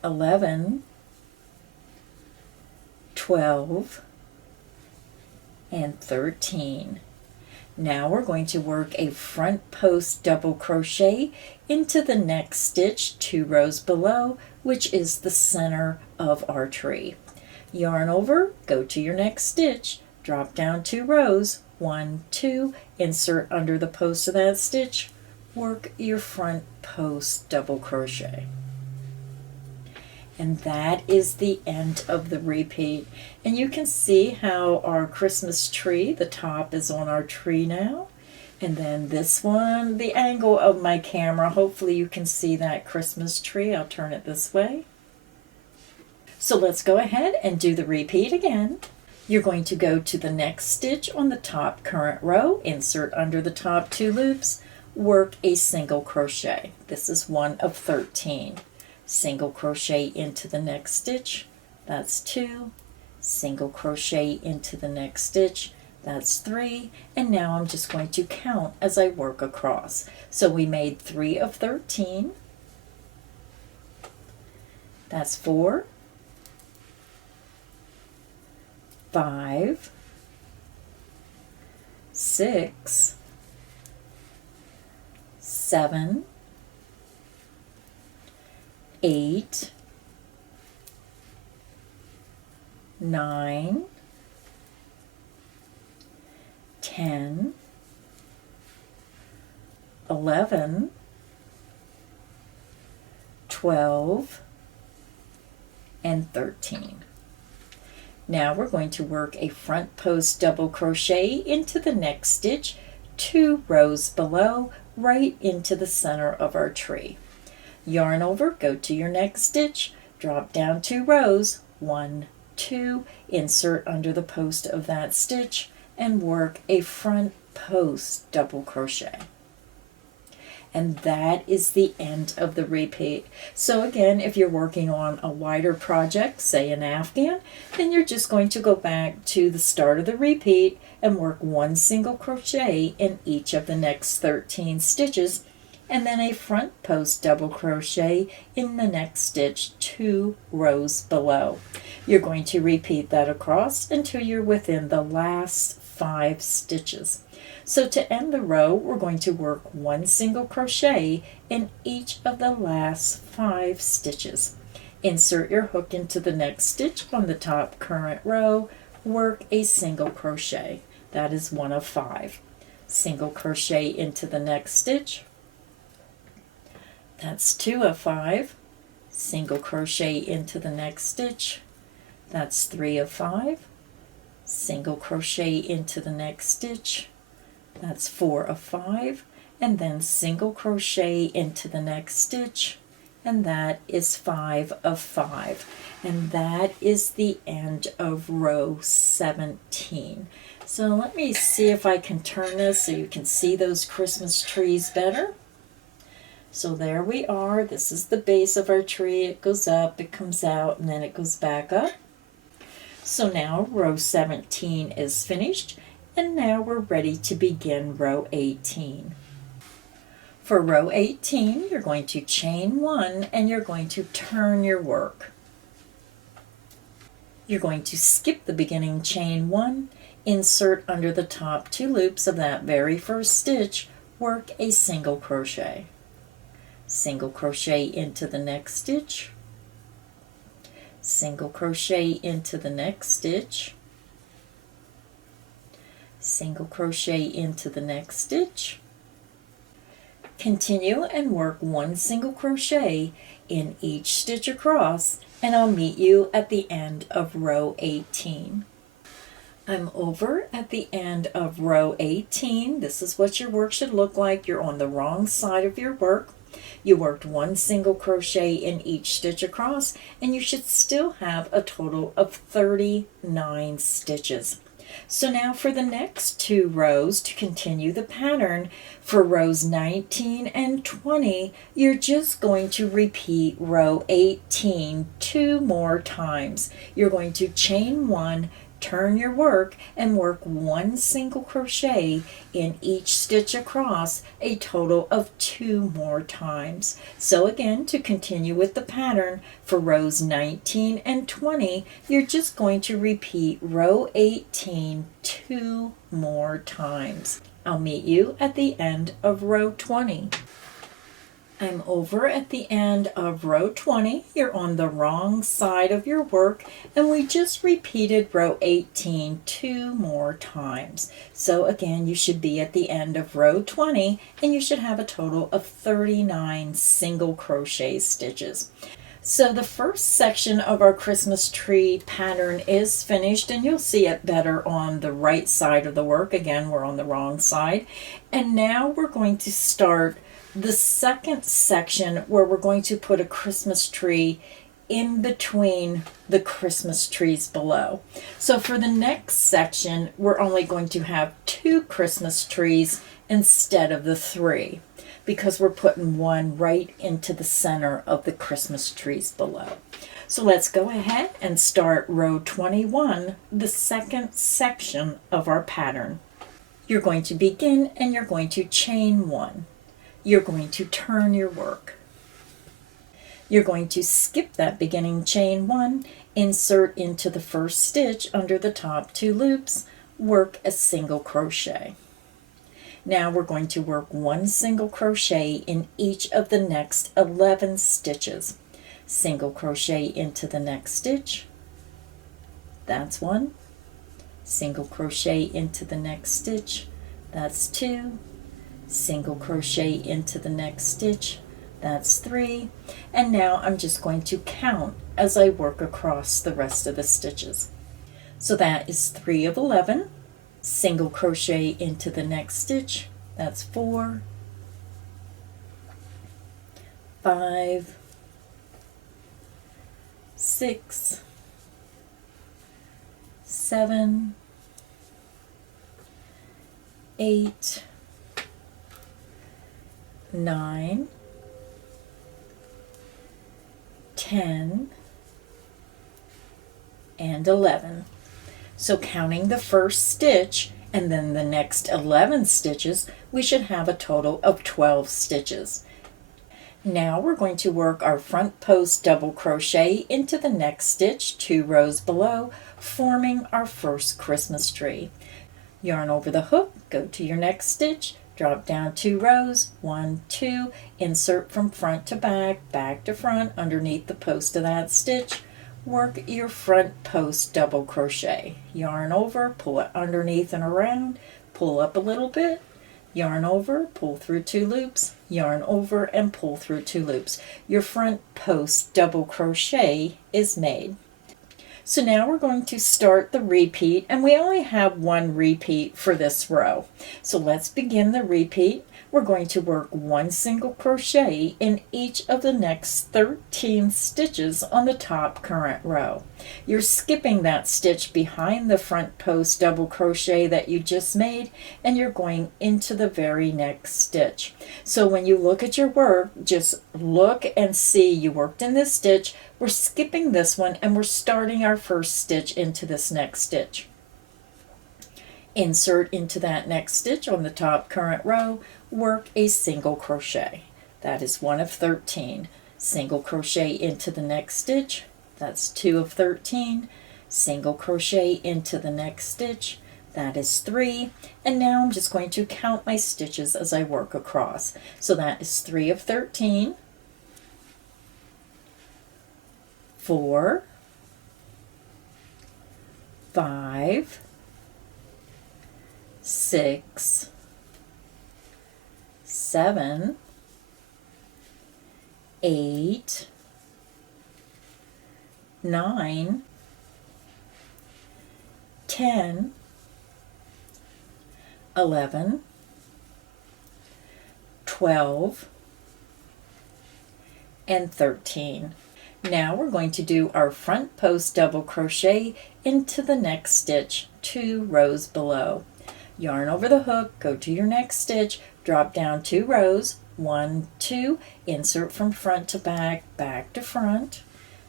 11, 12, and 13. Now we're going to work a front post double crochet into the next stitch 2 rows below, which is the center of our tree. Yarn over, go to your next stitch, drop down 2 rows, 1, 2, insert under the post of that stitch, work your front post double crochet. And that is the end of the repeat. And you can see how our Christmas tree, the top is on our tree now. And then this one, the angle of my camera, hopefully you can see that Christmas tree. I'll turn it this way. So let's go ahead and do the repeat again. You're going to go to the next stitch on the top current row, insert under the top 2 loops, work a single crochet. This is one of 13. Single crochet into the next stitch, that's 2, single crochet into the next stitch, that's 3, and now I'm just going to count as I work across. So we made 3 of 13, that's 4, 5, 6, 7, 8, 9, 10, 11, 12, and 13. Now we're going to work a front post double crochet into the next stitch 2 rows below, right into the center of our tree. Yarn over, go to your next stitch, drop down 2 rows, 1, 2, insert under the post of that stitch, and work a front post double crochet. And that is the end of the repeat. So again, if you're working on a wider project, say an afghan, then you're just going to go back to the start of the repeat and work 1 single crochet in each of the next 13 stitches, and then a front post double crochet in the next stitch 2 rows below. You're going to repeat that across until you're within the last 5 stitches. So to end the row, we're going to work 1 single crochet in each of the last 5 stitches. Insert your hook into the next stitch on the top current row, work a single crochet. That is 1 of 5. Single crochet into the next stitch. That's 2 of 5. Single crochet into the next stitch. That's 3 of 5. Single crochet into the next stitch. That's 4 of 5. And then single crochet into the next stitch. And that is 5 of 5. And that is the end of row 17. So let me see if I can turn this so you can see those Christmas trees better. So there we are. This is the base of our tree. It goes up, it comes out, and then it goes back up. So now row 17 is finished, and now we're ready to begin row 18. For row 18, you're going to chain 1 and you're going to turn your work. You're going to skip the beginning chain 1, insert under the top 2 loops of that very first stitch, work a single crochet. Single crochet into the next stitch, single crochet into the next stitch, single crochet into the next stitch. Continue and work 1 single crochet in each stitch across, and I'll meet you at the end of row 18. I'm over at the end of row 18. This is what your work should look like. You're on the wrong side of your work. You worked 1 single crochet in each stitch across, and you should still have a total of 39 stitches. So now for the next 2 rows, to continue the pattern, for rows 19 and 20, you're just going to repeat row 18 2 more times. You're going to chain 1, turn your work and work one single crochet in each stitch across a total of 2 more times. So again, to continue with the pattern for rows 19 and 20, you're just going to repeat row 18 2 more times. I'll meet you at the end of row 20. I'm over at the end of row 20. You're on the wrong side of your work, and we just repeated row 18 2 more times. So again, you should be at the end of row 20, and you should have a total of 39 single crochet stitches. So the first section of our Christmas tree pattern is finished, and you'll see it better on the right side of the work. Again, we're on the wrong side. And now we're going to start the second section where we're going to put a Christmas tree in between the Christmas trees below. So for the next section, we're only going to have 2 Christmas trees instead of the 3, because we're putting one right into the center of the Christmas trees below. So let's go ahead and start row 21, the second section of our pattern. You're going to begin and you're going to chain 1. You're going to turn your work. You're going to skip that beginning chain 1, insert into the first stitch under the top 2 loops, work a single crochet. Now we're going to work 1 single crochet in each of the next 11 stitches. Single crochet into the next stitch. That's 1. Single crochet into the next stitch. That's 2. Single crochet into the next stitch. That's 3. And now I'm just going to count as I work across the rest of the stitches. So that is 3 of 11. Single crochet into the next stitch. That's 4, 5, 6, 7, 8, 9, 10, and 11. So counting the first stitch and then the next 11 stitches, we should have a total of 12 stitches. Now we're going to work our front post double crochet into the next stitch 2 rows below, forming our first Christmas tree. Yarn over the hook, go to your next stitch, drop down 2 rows, 1, 2, insert from front to back, back to front, underneath the post of that stitch, work your front post double crochet. Yarn over, pull it underneath and around, pull up a little bit, yarn over, pull through 2 loops, yarn over, and pull through 2 loops. Your front post double crochet is made. So now we're going to start the repeat, and we only have 1 repeat for this row. So let's begin the repeat. We're going to work 1 single crochet in each of the next 13 stitches on the top current row. You're skipping that stitch behind the front post double crochet that you just made, and you're going into the very next stitch. So when you look at your work, just look and see you worked in this stitch. We're skipping this one and we're starting our first stitch into this next stitch. Insert into that next stitch on the top current row, work a single crochet. That is 1 of 13. Single crochet into the next stitch. That's 2 of 13. Single crochet into the next stitch. That is 3. And now I'm just going to count my stitches as I work across. So that is 3 of 13. 4, 5, 6, 7, 8, 9, 10, 11, 12, and 13. Now we're going to do our front post double crochet into the next stitch 2 rows below. Yarn over the hook, go to your next stitch, drop down 2 rows, 1, 2, insert from front to back, back to front,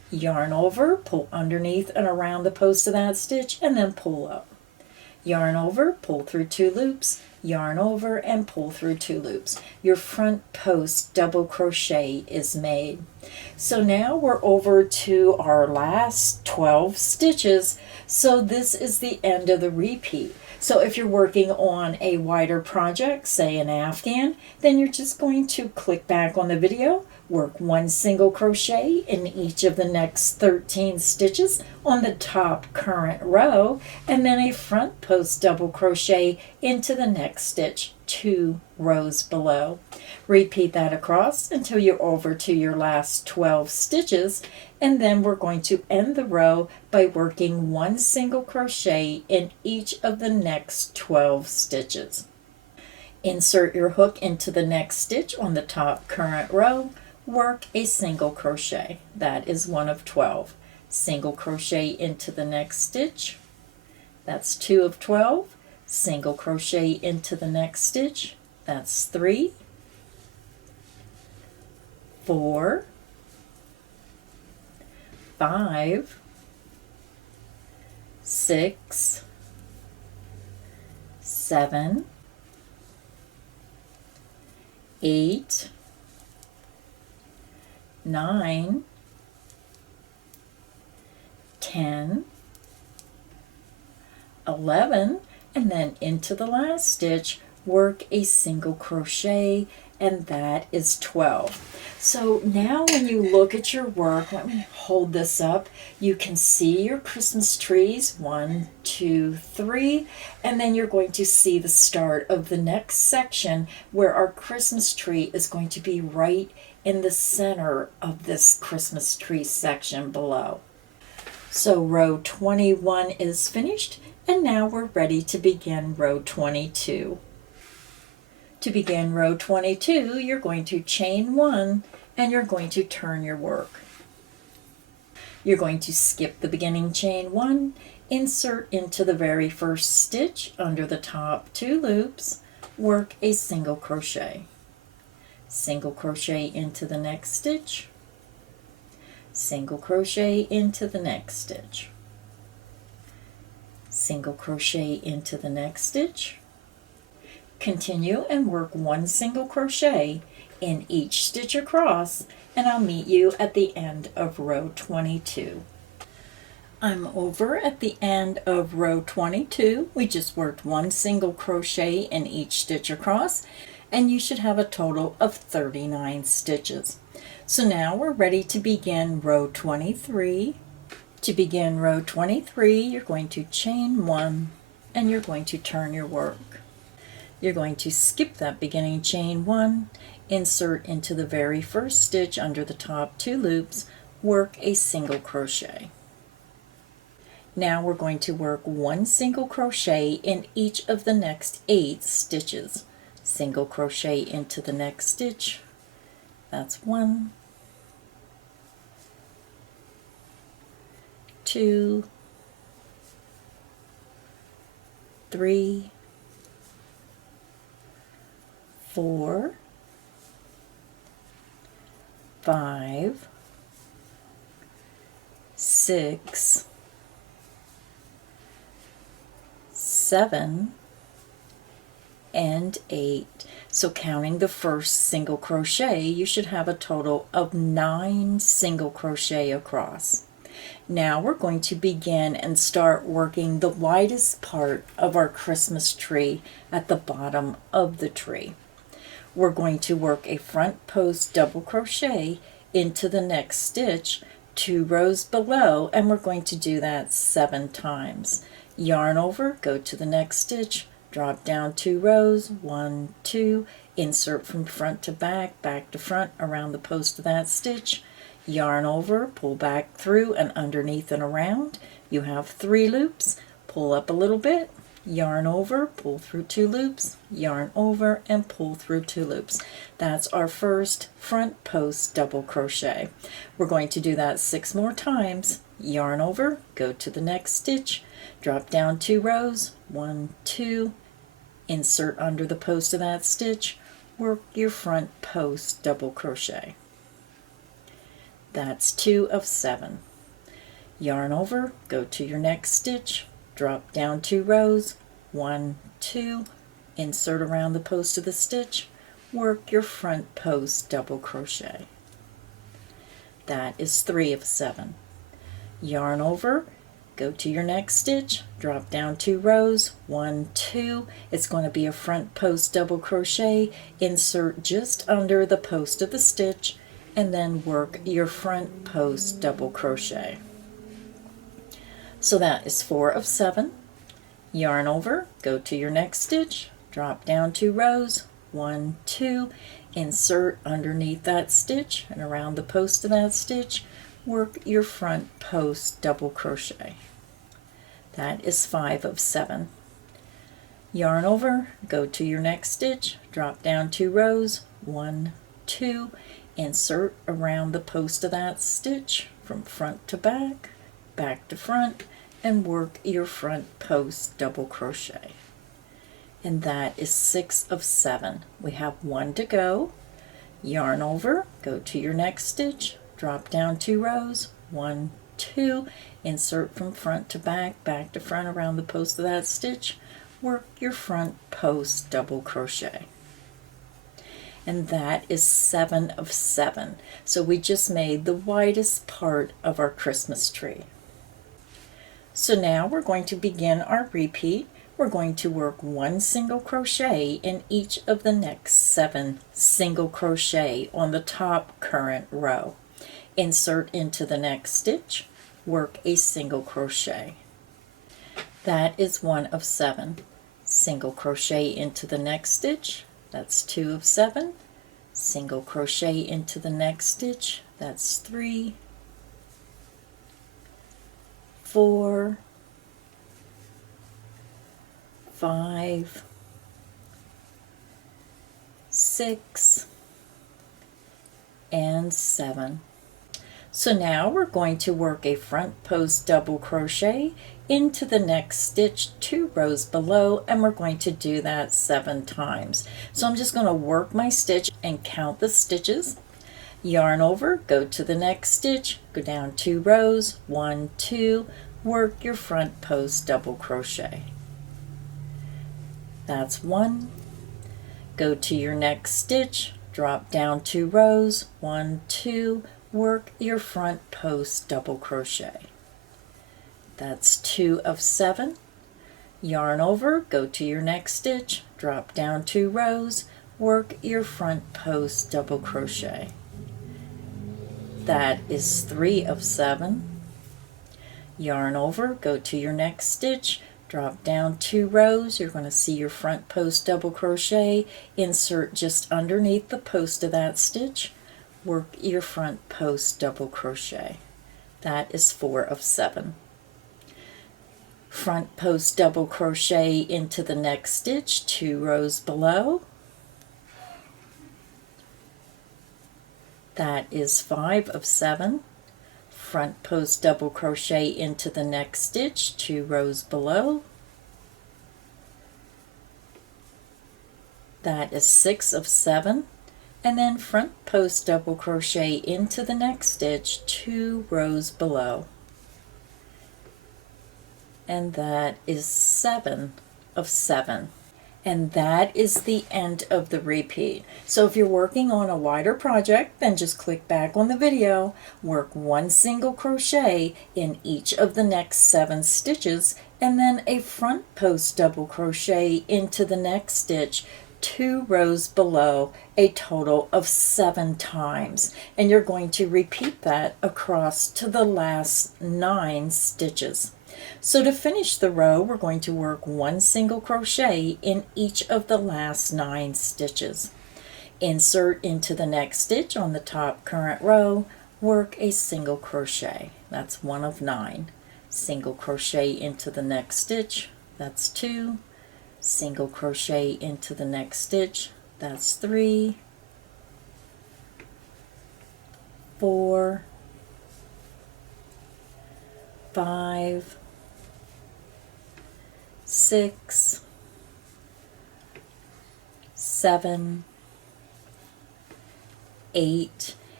yarn over, pull underneath and around the post of that stitch, and then pull up. Yarn over, pull through 2 loops, yarn over, and pull through 2 loops. Your front post double crochet is made. So now we're over to our last 12 stitches. So this is the end of the repeat. So if you're working on a wider project, say an afghan, then you're just going to click back on the video, work 1 single crochet in each of the next 13 stitches on the top current row, and then a front post double crochet into the next stitch 2 rows below. Repeat that across until you're over to your last 12 stitches, and then we're going to end the row by working 1 single crochet in each of the next 12 stitches. Insert your hook into the next stitch on the top current row, work a single crochet. That is 1 of 12. Single crochet into the next stitch. That's 2 of 12. Single crochet into the next stitch. That's 3, 4, 5, 6, 7, 8, 9, 10, 11, and then into the last stitch, work a single crochet, and that is 12. So now when you look at your work, let me hold this up, you can see your Christmas trees, 1, 2, 3, and then you're going to see the start of the next section where our Christmas tree is going to be right in the center of this Christmas tree section below. So row 21 is finished, and now we're ready to begin row 22. To begin row 22, you're going to chain 1 and you're going to turn your work. You're going to skip the beginning chain 1, insert into the very first stitch under the top 2 loops, work a single crochet. Single crochet into the next stitch, single crochet into the next stitch, single crochet into the next stitch. Continue and work 1 single crochet in each stitch across, and I'll meet you at the end of row 22. I'm over at the end of row 22. We just worked 1 single crochet in each stitch across, and you should have a total of 39 stitches. So now we're ready to begin row 23. To begin row 23, you're going to chain 1 and you're going to turn your work. You're going to skip that beginning chain 1, insert into the very first stitch under the top 2 loops, work a single crochet. Now we're going to work 1 single crochet in each of the next 8 stitches. Single crochet into the next stitch. That's 1, 2, 3, 4, 5, 6, 7, and 8. So counting the first single crochet, you should have a total of 9 single crochet across. Now we're going to begin and start working the widest part of our Christmas tree at the bottom of the tree. We're going to work a front post double crochet into the next stitch 2 rows below, and we're going to do that 7 times. Yarn over, go to the next stitch, drop down 2 rows, 1, 2, insert from front to back, back to front around the post of that stitch, yarn over, pull back through and underneath and around. You have 3 loops, pull up a little bit, yarn over, pull through 2 loops, yarn over, and pull through 2 loops. That's our first front post double crochet. We're going to do that 6 more times. Yarn over, go to the next stitch, drop down 2 rows, 1, 2, insert under the post of that stitch, work your front post double crochet. That's 2 of 7. Yarn over, go to your next stitch, drop down 2 rows, 1, 2, insert around the post of the stitch, work your front post double crochet. That is 3 of 7. Yarn over, go to your next stitch, drop down 2 rows, 1, 2, it's going to be a front post double crochet, insert just under the post of the stitch, and then work your front post double crochet. So that is 4 of 7. Yarn over, go to your next stitch, drop down 2 rows, 1, 2, insert underneath that stitch and around the post of that stitch, work your front post double crochet. That is 5 of 7. Yarn over, go to your next stitch, drop down 2 rows, 1, 2, insert around the post of that stitch from front to back, back to front, and work your front post double crochet. And that is 6 of 7. We have 1 to go. Yarn over, go to your next stitch, drop down 2 rows, 1, 2, insert from front to back, back to front around the post of that stitch, work your front post double crochet. And that is 7 of 7. So we just made the widest part of our Christmas tree. So now we're going to begin our repeat. We're going to work 1 single crochet in each of the next 7 single crochet on the top current row. Insert into the next stitch, work a single crochet. That is 1 of 7. Single crochet into the next stitch, that's 2 of 7. Single crochet into the next stitch, that's 3, 4, 5, 6, and 7. So now we're going to work a front post double crochet into the next stitch 2 rows below, and we're going to do that 7 times. So I'm just going to work my stitch and count the stitches. Yarn over, go to the next stitch, go down 2 rows, 1, 2, work your front post double crochet. That's 1. Go to your next stitch, drop down 2 rows, 1, 2, work your front post double crochet. That's 2 of 7. Yarn over, go to your next stitch, drop down 2 rows, work your front post double crochet. That is 3 of 7. Yarn over, go to your next stitch, drop down 2 rows, you're going to see your front post double crochet, insert just underneath the post of that stitch, work your front post double crochet. That is 4 of 7. Front post double crochet into the next stitch 2 rows below. That is 5 of 7. Front post double crochet into the next stitch 2 rows below. That is 6 of 7. And then front post double crochet into the next stitch 2 rows below. And that is 7 of 7. And that is the end of the repeat. So if you're working on a wider project, then just click back on the video, work 1 single crochet in each of the next 7 stitches, and then a front post double crochet into the next stitch 2 rows below, a total of 7 times. And you're going to repeat that across to the last 9 stitches. So to finish the row, we're going to work 1 single crochet in each of the last 9 stitches. Insert into the next stitch on the top current row, work a single crochet. That's 1 of 9. Single crochet into the next stitch, that's 2. Single crochet into the next stitch, that's 3, 4, 5, 6, 7, 8,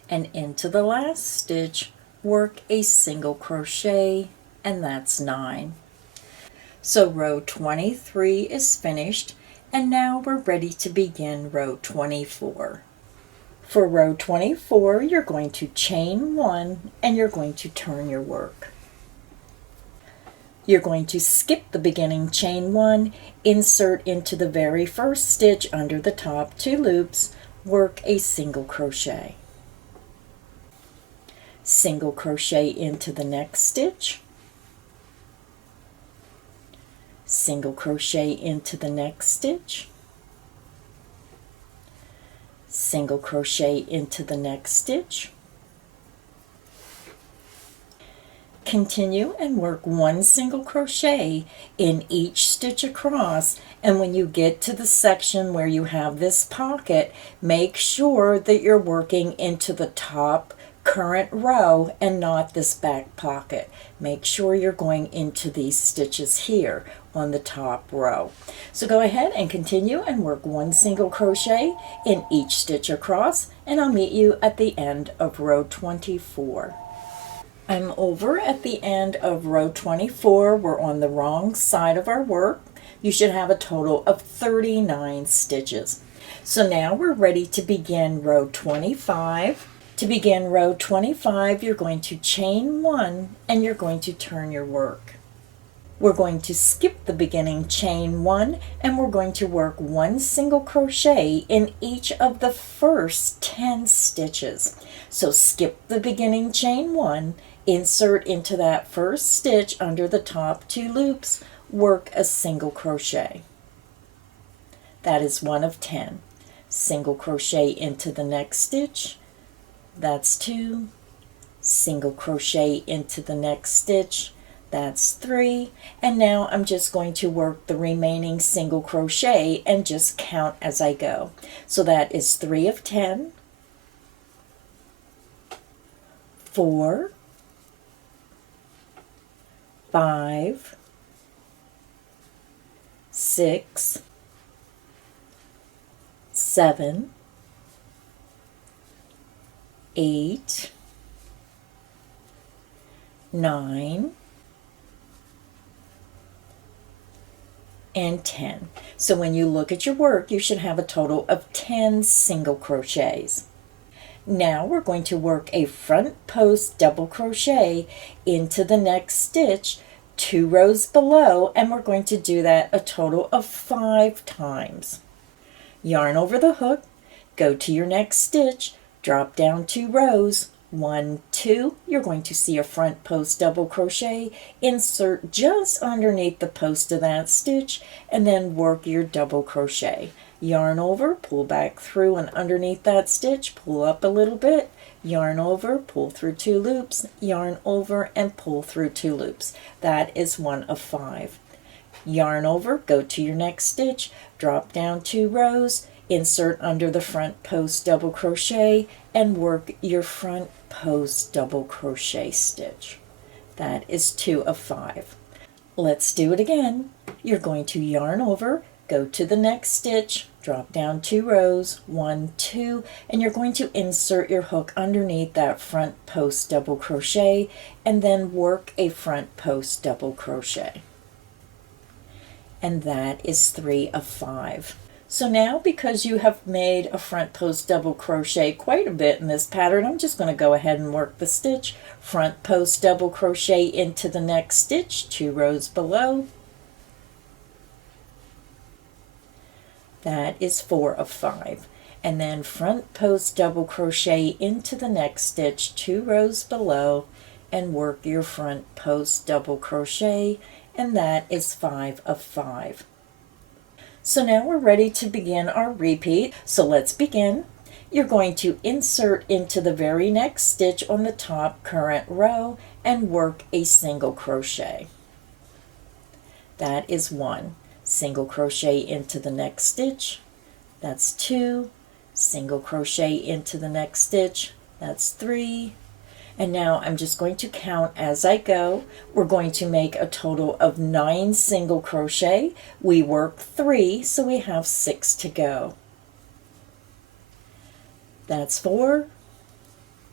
and into the last stitch, work a single crochet, and that's 9. So row 23 is finished, and now we're ready to begin row 24. For row 24, you're going to chain 1 and you're going to turn your work. You're going to skip the beginning chain 1, insert into the very first stitch under the top 2 loops, work a single crochet. Single crochet into the next stitch, single crochet into the next stitch, single crochet into the next stitch. Continue and work 1 single crochet in each stitch across, and when you get to the section where you have this pocket, make sure that you're working into the top current row and not this back pocket. Make sure you're going into these stitches here on the top row. So go ahead and continue and work 1 single crochet in each stitch across, and I'll meet you at the end of row 24. I'm over at the end of row 24. We're on the wrong side of our work. You should have a total of 39 stitches. So now we're ready to begin row 25. To begin row 25, you're going to chain 1 and you're going to turn your work. We're going to skip the beginning chain 1 and we're going to work 1 single crochet in each of the first 10 stitches. So skip the beginning chain 1, insert into that first stitch under the top 2 loops, work a single crochet. That is 1 of 10. Single crochet into the next stitch, that's 2. Single crochet into the next stitch, that's 3. And now I'm just going to work the remaining single crochet and just count as I go. So that is 3 of 10, 4, 5, 6, 7, 8, 9, and 10. So when you look at your work, you should have a total of 10 single crochets. Now we're going to work a front post double crochet into the next stitch 2 rows below, and we're going to do that a total of 5 times. Yarn over the hook, go to your next stitch, drop down 2 rows, 1, 2, you're going to see a front post double crochet, insert just underneath the post of that stitch, and then work your double crochet. Yarn over, pull back through and underneath that stitch, pull up a little bit, yarn over, pull through 2 loops, yarn over, and pull through 2 loops. That is 1 of 5. Yarn over, go to your next stitch, drop down 2 rows, insert under the front post double crochet, and work your front post double crochet stitch. That is 2 of 5. Let's do it again. You're going to yarn over, go to the next stitch, drop down 2 rows, 1, 2, and you're going to insert your hook underneath that front post double crochet and then work a front post double crochet. And that is 3 of 5. So now, because you have made a front post double crochet quite a bit in this pattern, I'm just going to go ahead and work the stitch, front post double crochet into the next stitch 2 rows below. That is 4 of 5. And then front post double crochet into the next stitch 2 rows below and work your front post double crochet, and that is 5 of 5. So now we're ready to begin our repeat. So let's begin. You're going to insert into the very next stitch on the top current row and work a single crochet. That is 1. Single crochet into the next stitch, that's 2, single crochet into the next stitch, that's 3, and now I'm just going to count as I go. We're going to make a total of 9 single crochet. We work 3, so we have 6 to go. That's 4,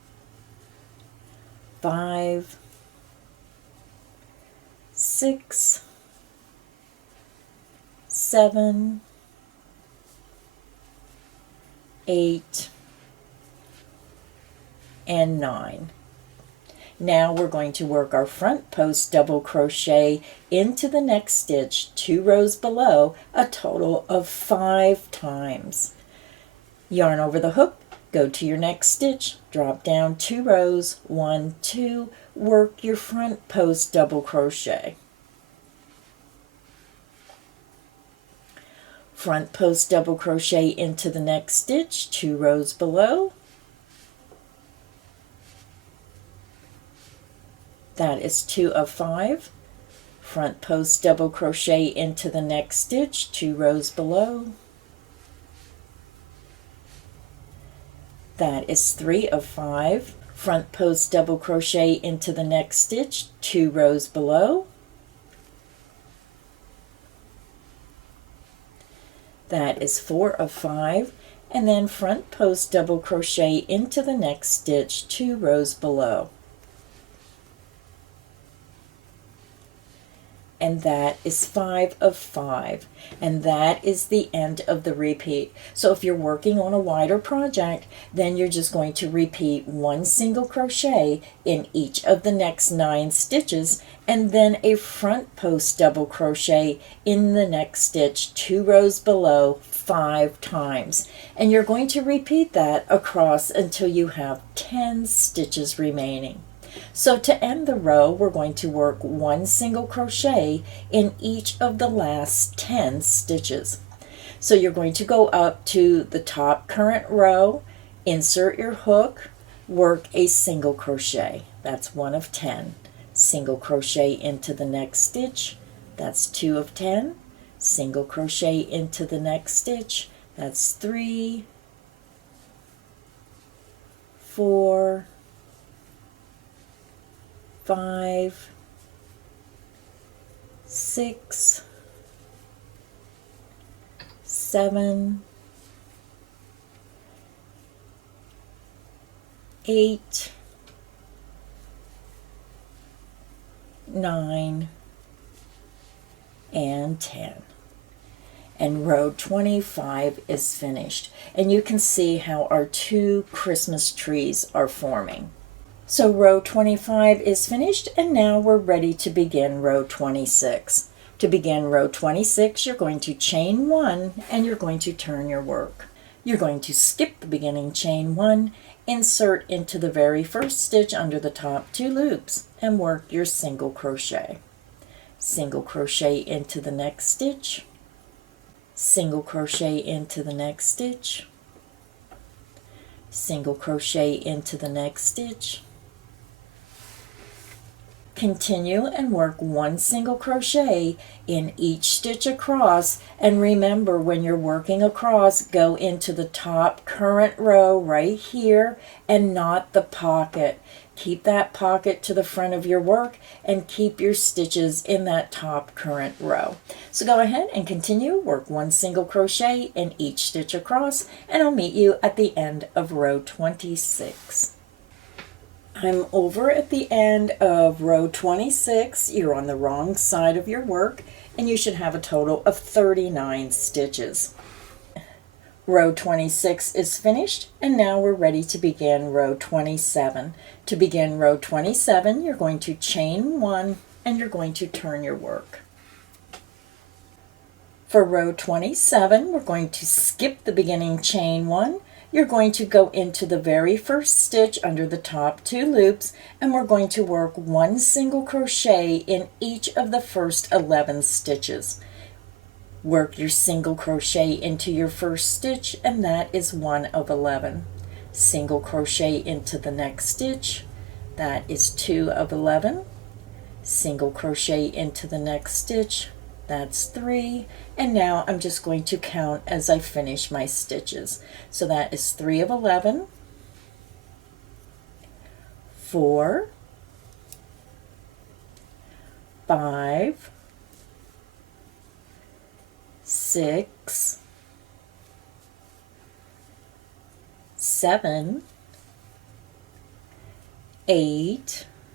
5, 6, 7, 8, and 9. Now we're going to work our front post double crochet into the next stitch 2 rows below a total of 5 times. Yarn over the hook, go to your next stitch, drop down 2 rows, 1, 2, work your front post double crochet. Front post double crochet into the next stitch 2 rows below. That is 2 of 5. Front post double crochet into the next stitch 2 rows below. That is 3 of 5. Front post double crochet into the next stitch 2 rows below. That is 4 of 5. And then front post double crochet into the next stitch 2 rows below. And that is 5 of 5, and that is the end of the repeat. So if you're working on a wider project, then you're just going to repeat 1 single crochet in each of the next 9 stitches, and then a front post double crochet in the next stitch 2 rows below 5 times, and you're going to repeat that across until you have 10 stitches remaining. So to end the row, we're going to work 1 single crochet in each of the last 10 stitches. So you're going to go up to the top current row, insert your hook, work a single crochet. That's 1 of 10. Single crochet into the next stitch. That's 2 of 10. Single crochet into the next stitch. That's 3, 4, 5, 6, 7, 8, 9, and 10. And row 25 is finished. And you can see how our 2 Christmas trees are forming. So row 25 is finished, and now we're ready to begin row 26. To begin row 26, you're going to chain 1 and you're going to turn your work. You're going to skip the beginning chain 1, insert into the very first stitch under the top 2 loops, and work your single crochet. Single crochet into the next stitch, single crochet into the next stitch, single crochet into the next stitch. Continue and work 1 single crochet in each stitch across, and remember, when you're working across, go into the top current row right here and not the pocket. Keep that pocket to the front of your work and keep your stitches in that top current row. So go ahead and continue, work 1 single crochet in each stitch across, and I'll meet you at the end of row 26. I'm over at the end of row 26. You're on the wrong side of your work, and you should have a total of 39 stitches. Row 26 is finished, and now we're ready to begin row 27. To begin row 27, you're going to chain 1 and you're going to turn your work. For row 27, we're going to skip the beginning chain 1. You're going to go into the very first stitch under the top 2 loops, and we're going to work 1 single crochet in each of the first 11 stitches. Work your single crochet into your first stitch, and that is 1 of 11. Single crochet into the next stitch, that is 2 of 11. Single crochet into the next stitch, that's 3, and now I'm just going to count as I finish my stitches. So that is 3 of 11, 4, 5, 6, 7, 8,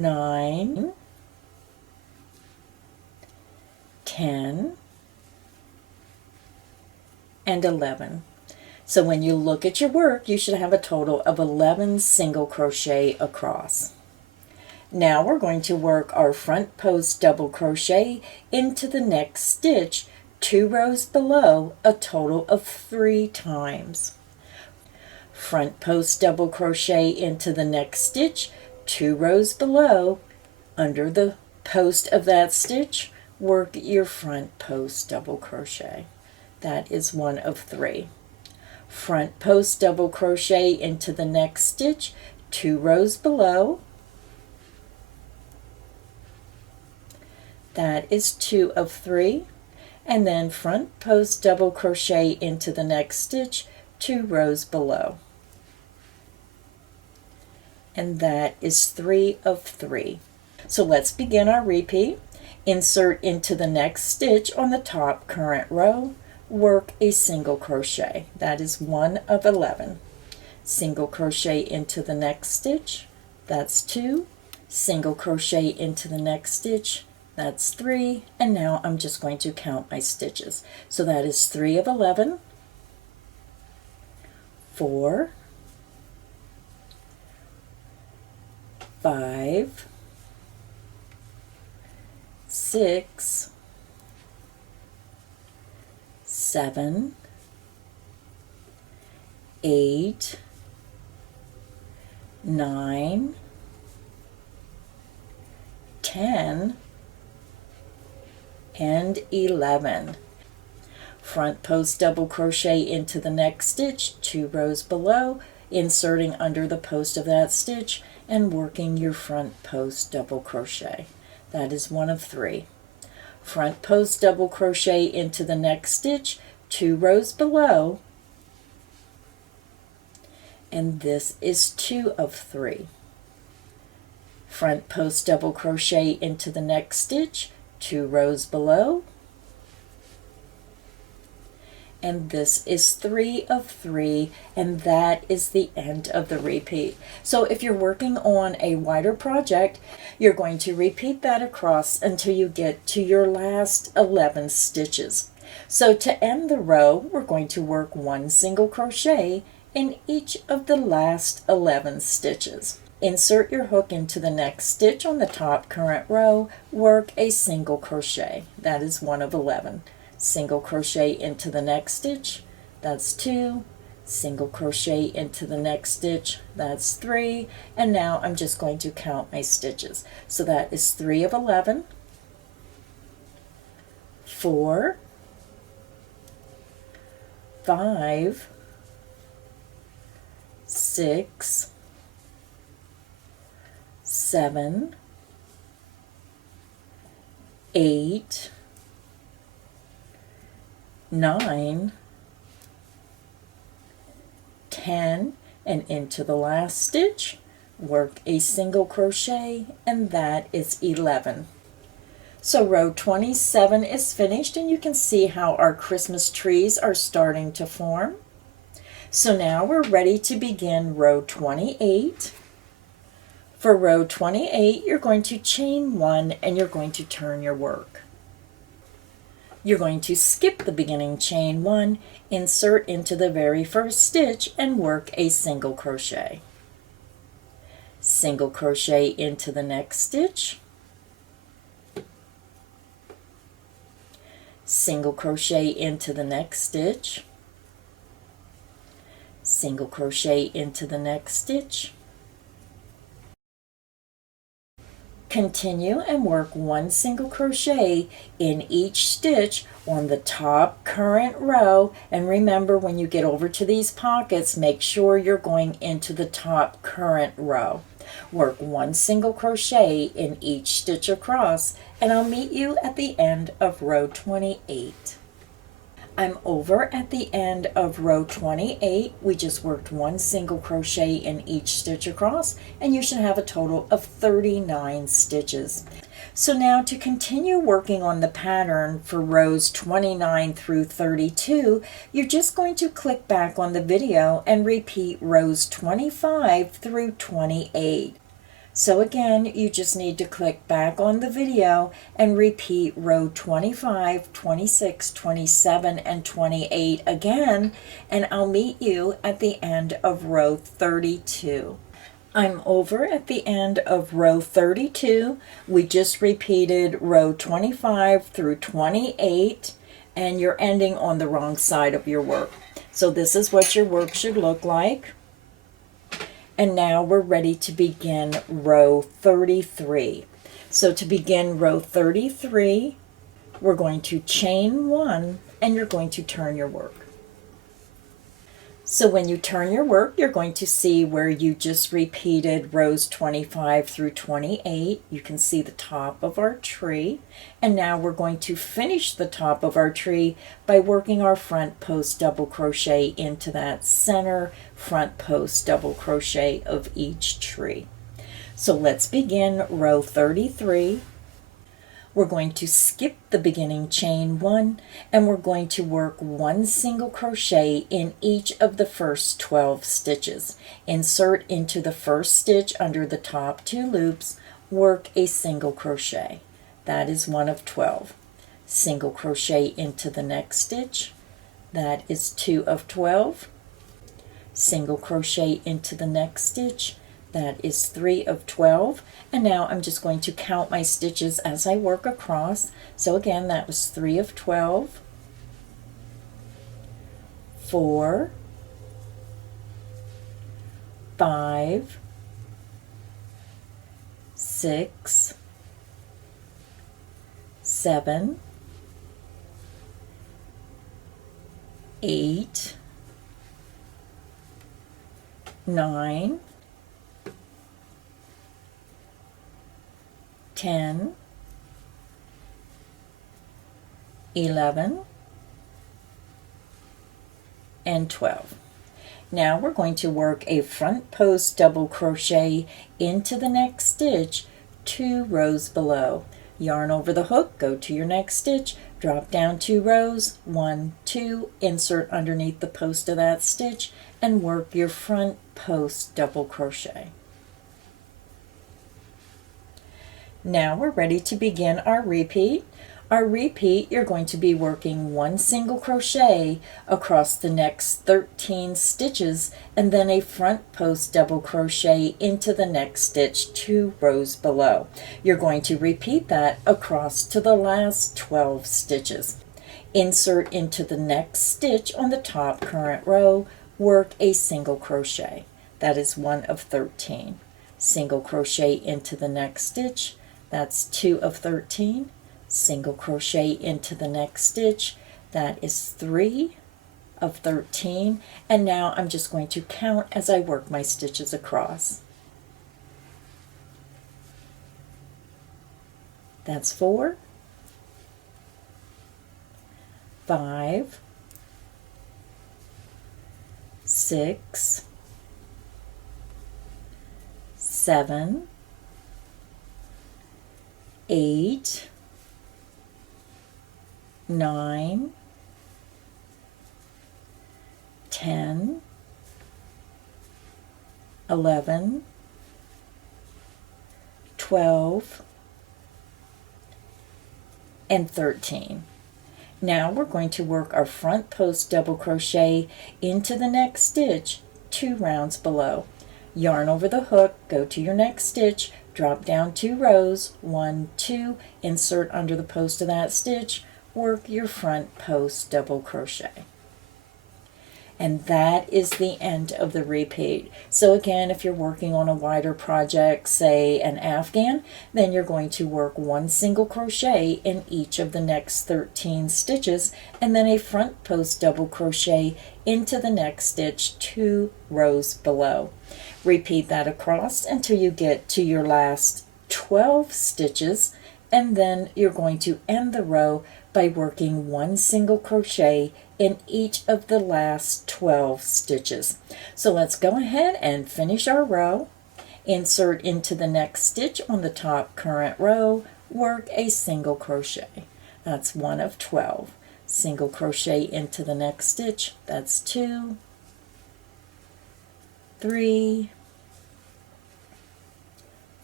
9, 10, and 11. So when you look at your work, you should have a total of 11 single crochet across. Now we're going to work our front post double crochet into the next stitch 2 rows below, a total of 3 times. Front post double crochet into the next stitch 2 rows below. Under the post of that stitch, work your front post double crochet. That is 1 of 3. Front post double crochet into the next stitch 2 rows below. That is 2 of 3. And then front post double crochet into the next stitch 2 rows below. And that is 3 of 3. So let's begin our repeat. Insert into the next stitch on the top current row, work a single crochet. That is 1 of 11. Single crochet into the next stitch, that's 2. Single crochet into the next stitch, that's 3. And now I'm just going to count my stitches. So that is 3 of 11, 4, 5, 6, 7, 8, 9, 10, and 11. Front post double crochet into the next stitch 2 rows below, inserting under the post of that stitch and working your front post double crochet. That is 1 of 3. Front post double crochet into the next stitch 2 rows below, and this is 2 of 3. Front post double crochet into the next stitch 2 rows below, and this is 3 of 3, and that is the end of the repeat. So if you're working on a wider project, you're going to repeat that across until you get to your last 11 stitches. So to end the row, we're going to work 1 single crochet in each of the last 11 stitches. Insert your hook into the next stitch on the top current row, work a single crochet. That is 1 of 11. Single crochet into the next stitch, that's 2. Single crochet into the next stitch, that's 3. And now I'm just going to count my stitches. So that is 3 of 11, 4, 5, 6, 7, 8, 9, 10, and into the last stitch, work a single crochet, and that is 11. So row 27 is finished, and you can see how our Christmas trees are starting to form. So now we're ready to begin row 28. For row 28, you're going to chain 1 and you're going to turn your work. You're going to skip the beginning chain 1, insert into the very first stitch and work a single crochet. Single crochet into the next stitch. Single crochet into the next stitch. Single crochet into the next stitch. Continue and work 1 single crochet in each stitch on the top current row, and remember, when you get over to these pockets, make sure you're going into the top current row. Work 1 single crochet in each stitch across, and I'll meet you at the end of row 28. I'm over at the end of row 28. We just worked 1 single crochet in each stitch across, and you should have a total of 39 stitches. So now to continue working on the pattern for rows 29 through 32, you're just going to click back on the video and repeat rows 25 through 28. So again, you just need to click back on the video and repeat row 25, 26, 27, and 28 again, and I'll meet you at the end of row 32. I'm over at the end of row 32. We just repeated row 25 through 28, and you're ending on the wrong side of your work. So this is what your work should look like. And now we're ready to begin row 33. So to begin row 33, we're going to chain 1 and you're going to turn your work. So when you turn your work, you're going to see where you just repeated rows 25 through 28. You can see the top of our tree. And now we're going to finish the top of our tree by working our front post double crochet into that center front post double crochet of each tree. So let's begin row 33. We're going to skip the beginning chain 1 and we're going to work 1 single crochet in each of the first 12 stitches. Insert into the first stitch under the top 2 loops, work a single crochet. That is 1 of 12. Single crochet into the next stitch. That is 2 of 12. Single crochet into the next stitch. That is 3 of 12. And now I'm just going to count my stitches as I work across. So again, that was 3 of 12, 4, 5, 6, 7, 8, 9, 10, 11, and 12. Now we're going to work a front post double crochet into the next stitch 2 rows below. Yarn over the hook, go to your next stitch, drop down 2 rows, 1, 2, insert underneath the post of that stitch, and work your front post double crochet. Now we're ready to begin our repeat. Our repeat, you're going to be working 1 single crochet across the next 13 stitches and then a front post double crochet into the next stitch 2 rows below. You're going to repeat that across to the last 12 stitches. Insert into the next stitch on the top current row, work a single crochet. That is 1 of 13. Single crochet into the next stitch. That's 2 of 13. Single crochet into the next stitch. That is 3 of 13. And now I'm just going to count as I work my stitches across. That's 4, 5, 6, 7, 8, 9, 10, 11, 12, and 13. Now we're going to work our front post double crochet into the next stitch 2 rounds below. Yarn over the hook, go to your next stitch, drop down 2 rows, 1, 2, insert under the post of that stitch, work your front post double crochet. And that is the end of the repeat. So again, if you're working on a wider project, say an afghan, then you're going to work 1 single crochet in each of the next 13 stitches and then a front post double crochet into the next stitch 2 rows below. Repeat that across until you get to your last 12 stitches, and then you're going to end the row by working 1 single crochet in each of the last 12 stitches. So let's go ahead and finish our row. Insert into the next stitch on the top current row, work a single crochet. That's 1 of 12. Single crochet into the next stitch. That's 2, 3,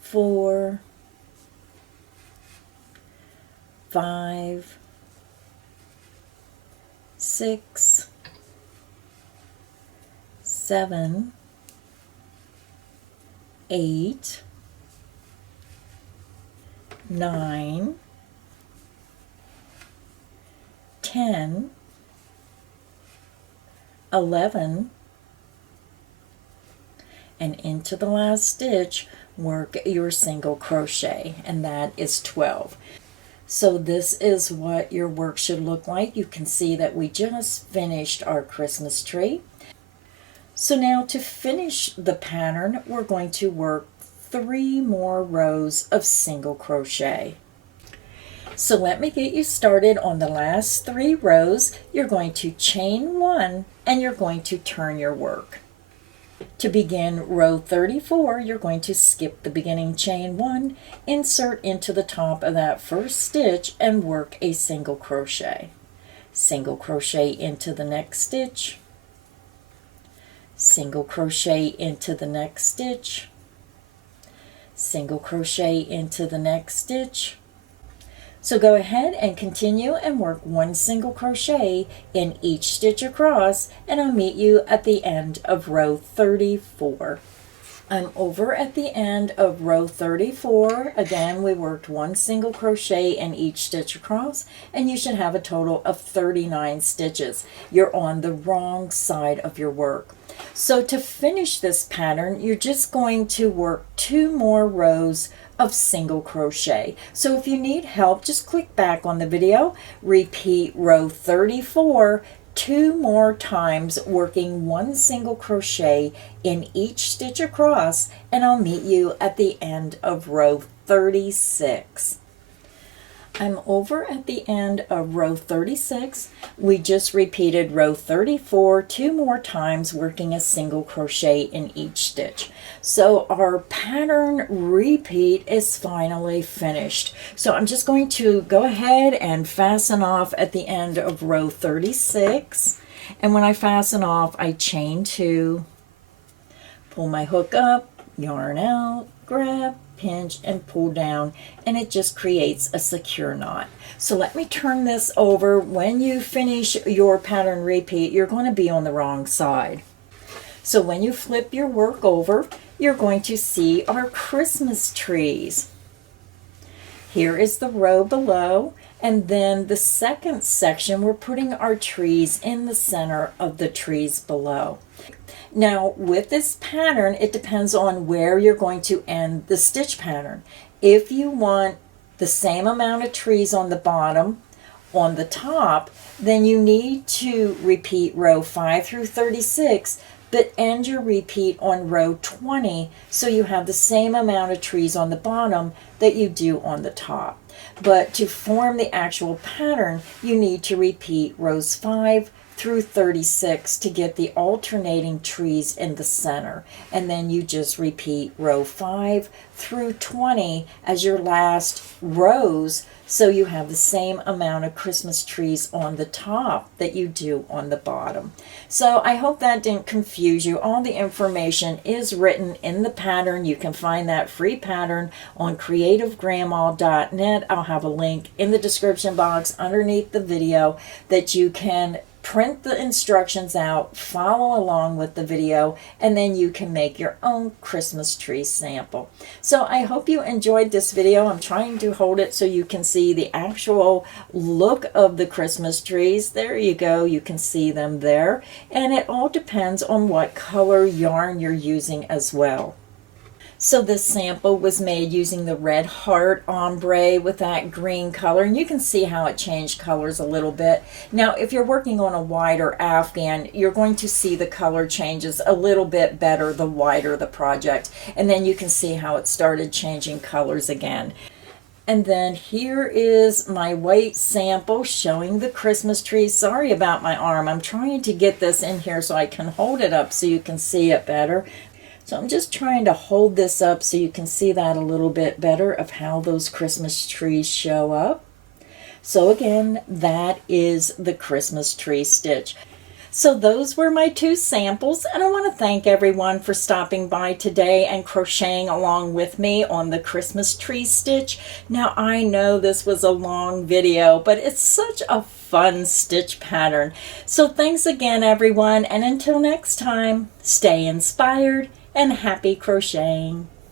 4, 5, 6, 7, 8, 9, 10, 11, and into the last stitch work your single crochet, and that is 12. So this is what your work should look like. You can see that we just finished our Christmas tree. So now to finish the pattern, we're going to work 3 more rows of single crochet. So let me get you started on the last 3 rows. You're going to chain 1 and you're going to turn your work. To begin row 34, you're going to skip the beginning chain 1, insert into the top of that first stitch and work a single crochet. Single crochet into the next stitch, single crochet into the next stitch, single crochet into the next stitch. So go ahead and continue and work 1 single crochet in each stitch across, and I'll meet you at the end of row 34. I'm over at the end of row 34. Again, we worked 1 single crochet in each stitch across, and you should have a total of 39 stitches. You're on the wrong side of your work. So to finish this pattern, you're just going to work 2 more rows of single crochet. So if you need help, just click back on the video, repeat row 34 2 more times, working 1 single crochet in each stitch across, and I'll meet you at the end of row 36. I'm over at the end of row 36. We just repeated row 34 2 more times, working a single crochet in each stitch. So our pattern repeat is finally finished. So I'm just going to go ahead and fasten off at the end of row 36. And when I fasten off, I chain 2, pull my hook up, yarn out, grab, pinch, and pull down, and it just creates a secure knot. So let me turn this over. When you finish your pattern repeat, you're going to be on the wrong side. So when you flip your work over, you're going to see our Christmas trees. Here is the row below, and then the second section, we're putting our trees in the center of the trees below. Now with this pattern, it depends on where you're going to end the stitch pattern. If you want the same amount of trees on the bottom, on the top, then you need to repeat row 5 through 36, but end your repeat on row 20 so you have the same amount of trees on the bottom that you do on the top. But to form the actual pattern, you need to repeat rows 5 through 36 to get the alternating trees in the center, and then you just repeat row 5 through 20 as your last rows, so you have the same amount of Christmas trees on the top that you do on the bottom. So I hope that didn't confuse you. All the information is written in the pattern. You can find that free pattern on creativegrandma.net. I'll have a link in the description box underneath the video that you can print the instructions out, follow along with the video, and then you can make your own Christmas tree sample. So I hope you enjoyed this video. I'm trying to hold it so you can see the actual look of the Christmas trees. There you go, you can see them there. And it all depends on what color yarn you're using as well. So this sample was made using the red heart ombre with that green color, and you can see how it changed colors a little bit. Now if you're working on a wider Afghan, you're going to see the color changes a little bit better the wider the project, and then you can see how it started changing colors again. And then here is my white sample showing the Christmas tree. Sorry about my arm. I'm trying to get this in here so I can hold it up so you can see it better. So I'm just trying to hold this up so you can see that a little bit better of how those Christmas trees show up. So again, that is the Christmas tree stitch. So those were my two samples, and I want to thank everyone for stopping by today and crocheting along with me on the Christmas tree stitch. Now I know this was a long video, but it's such a fun stitch pattern. So thanks again everyone, and until next time, stay inspired and happy crocheting.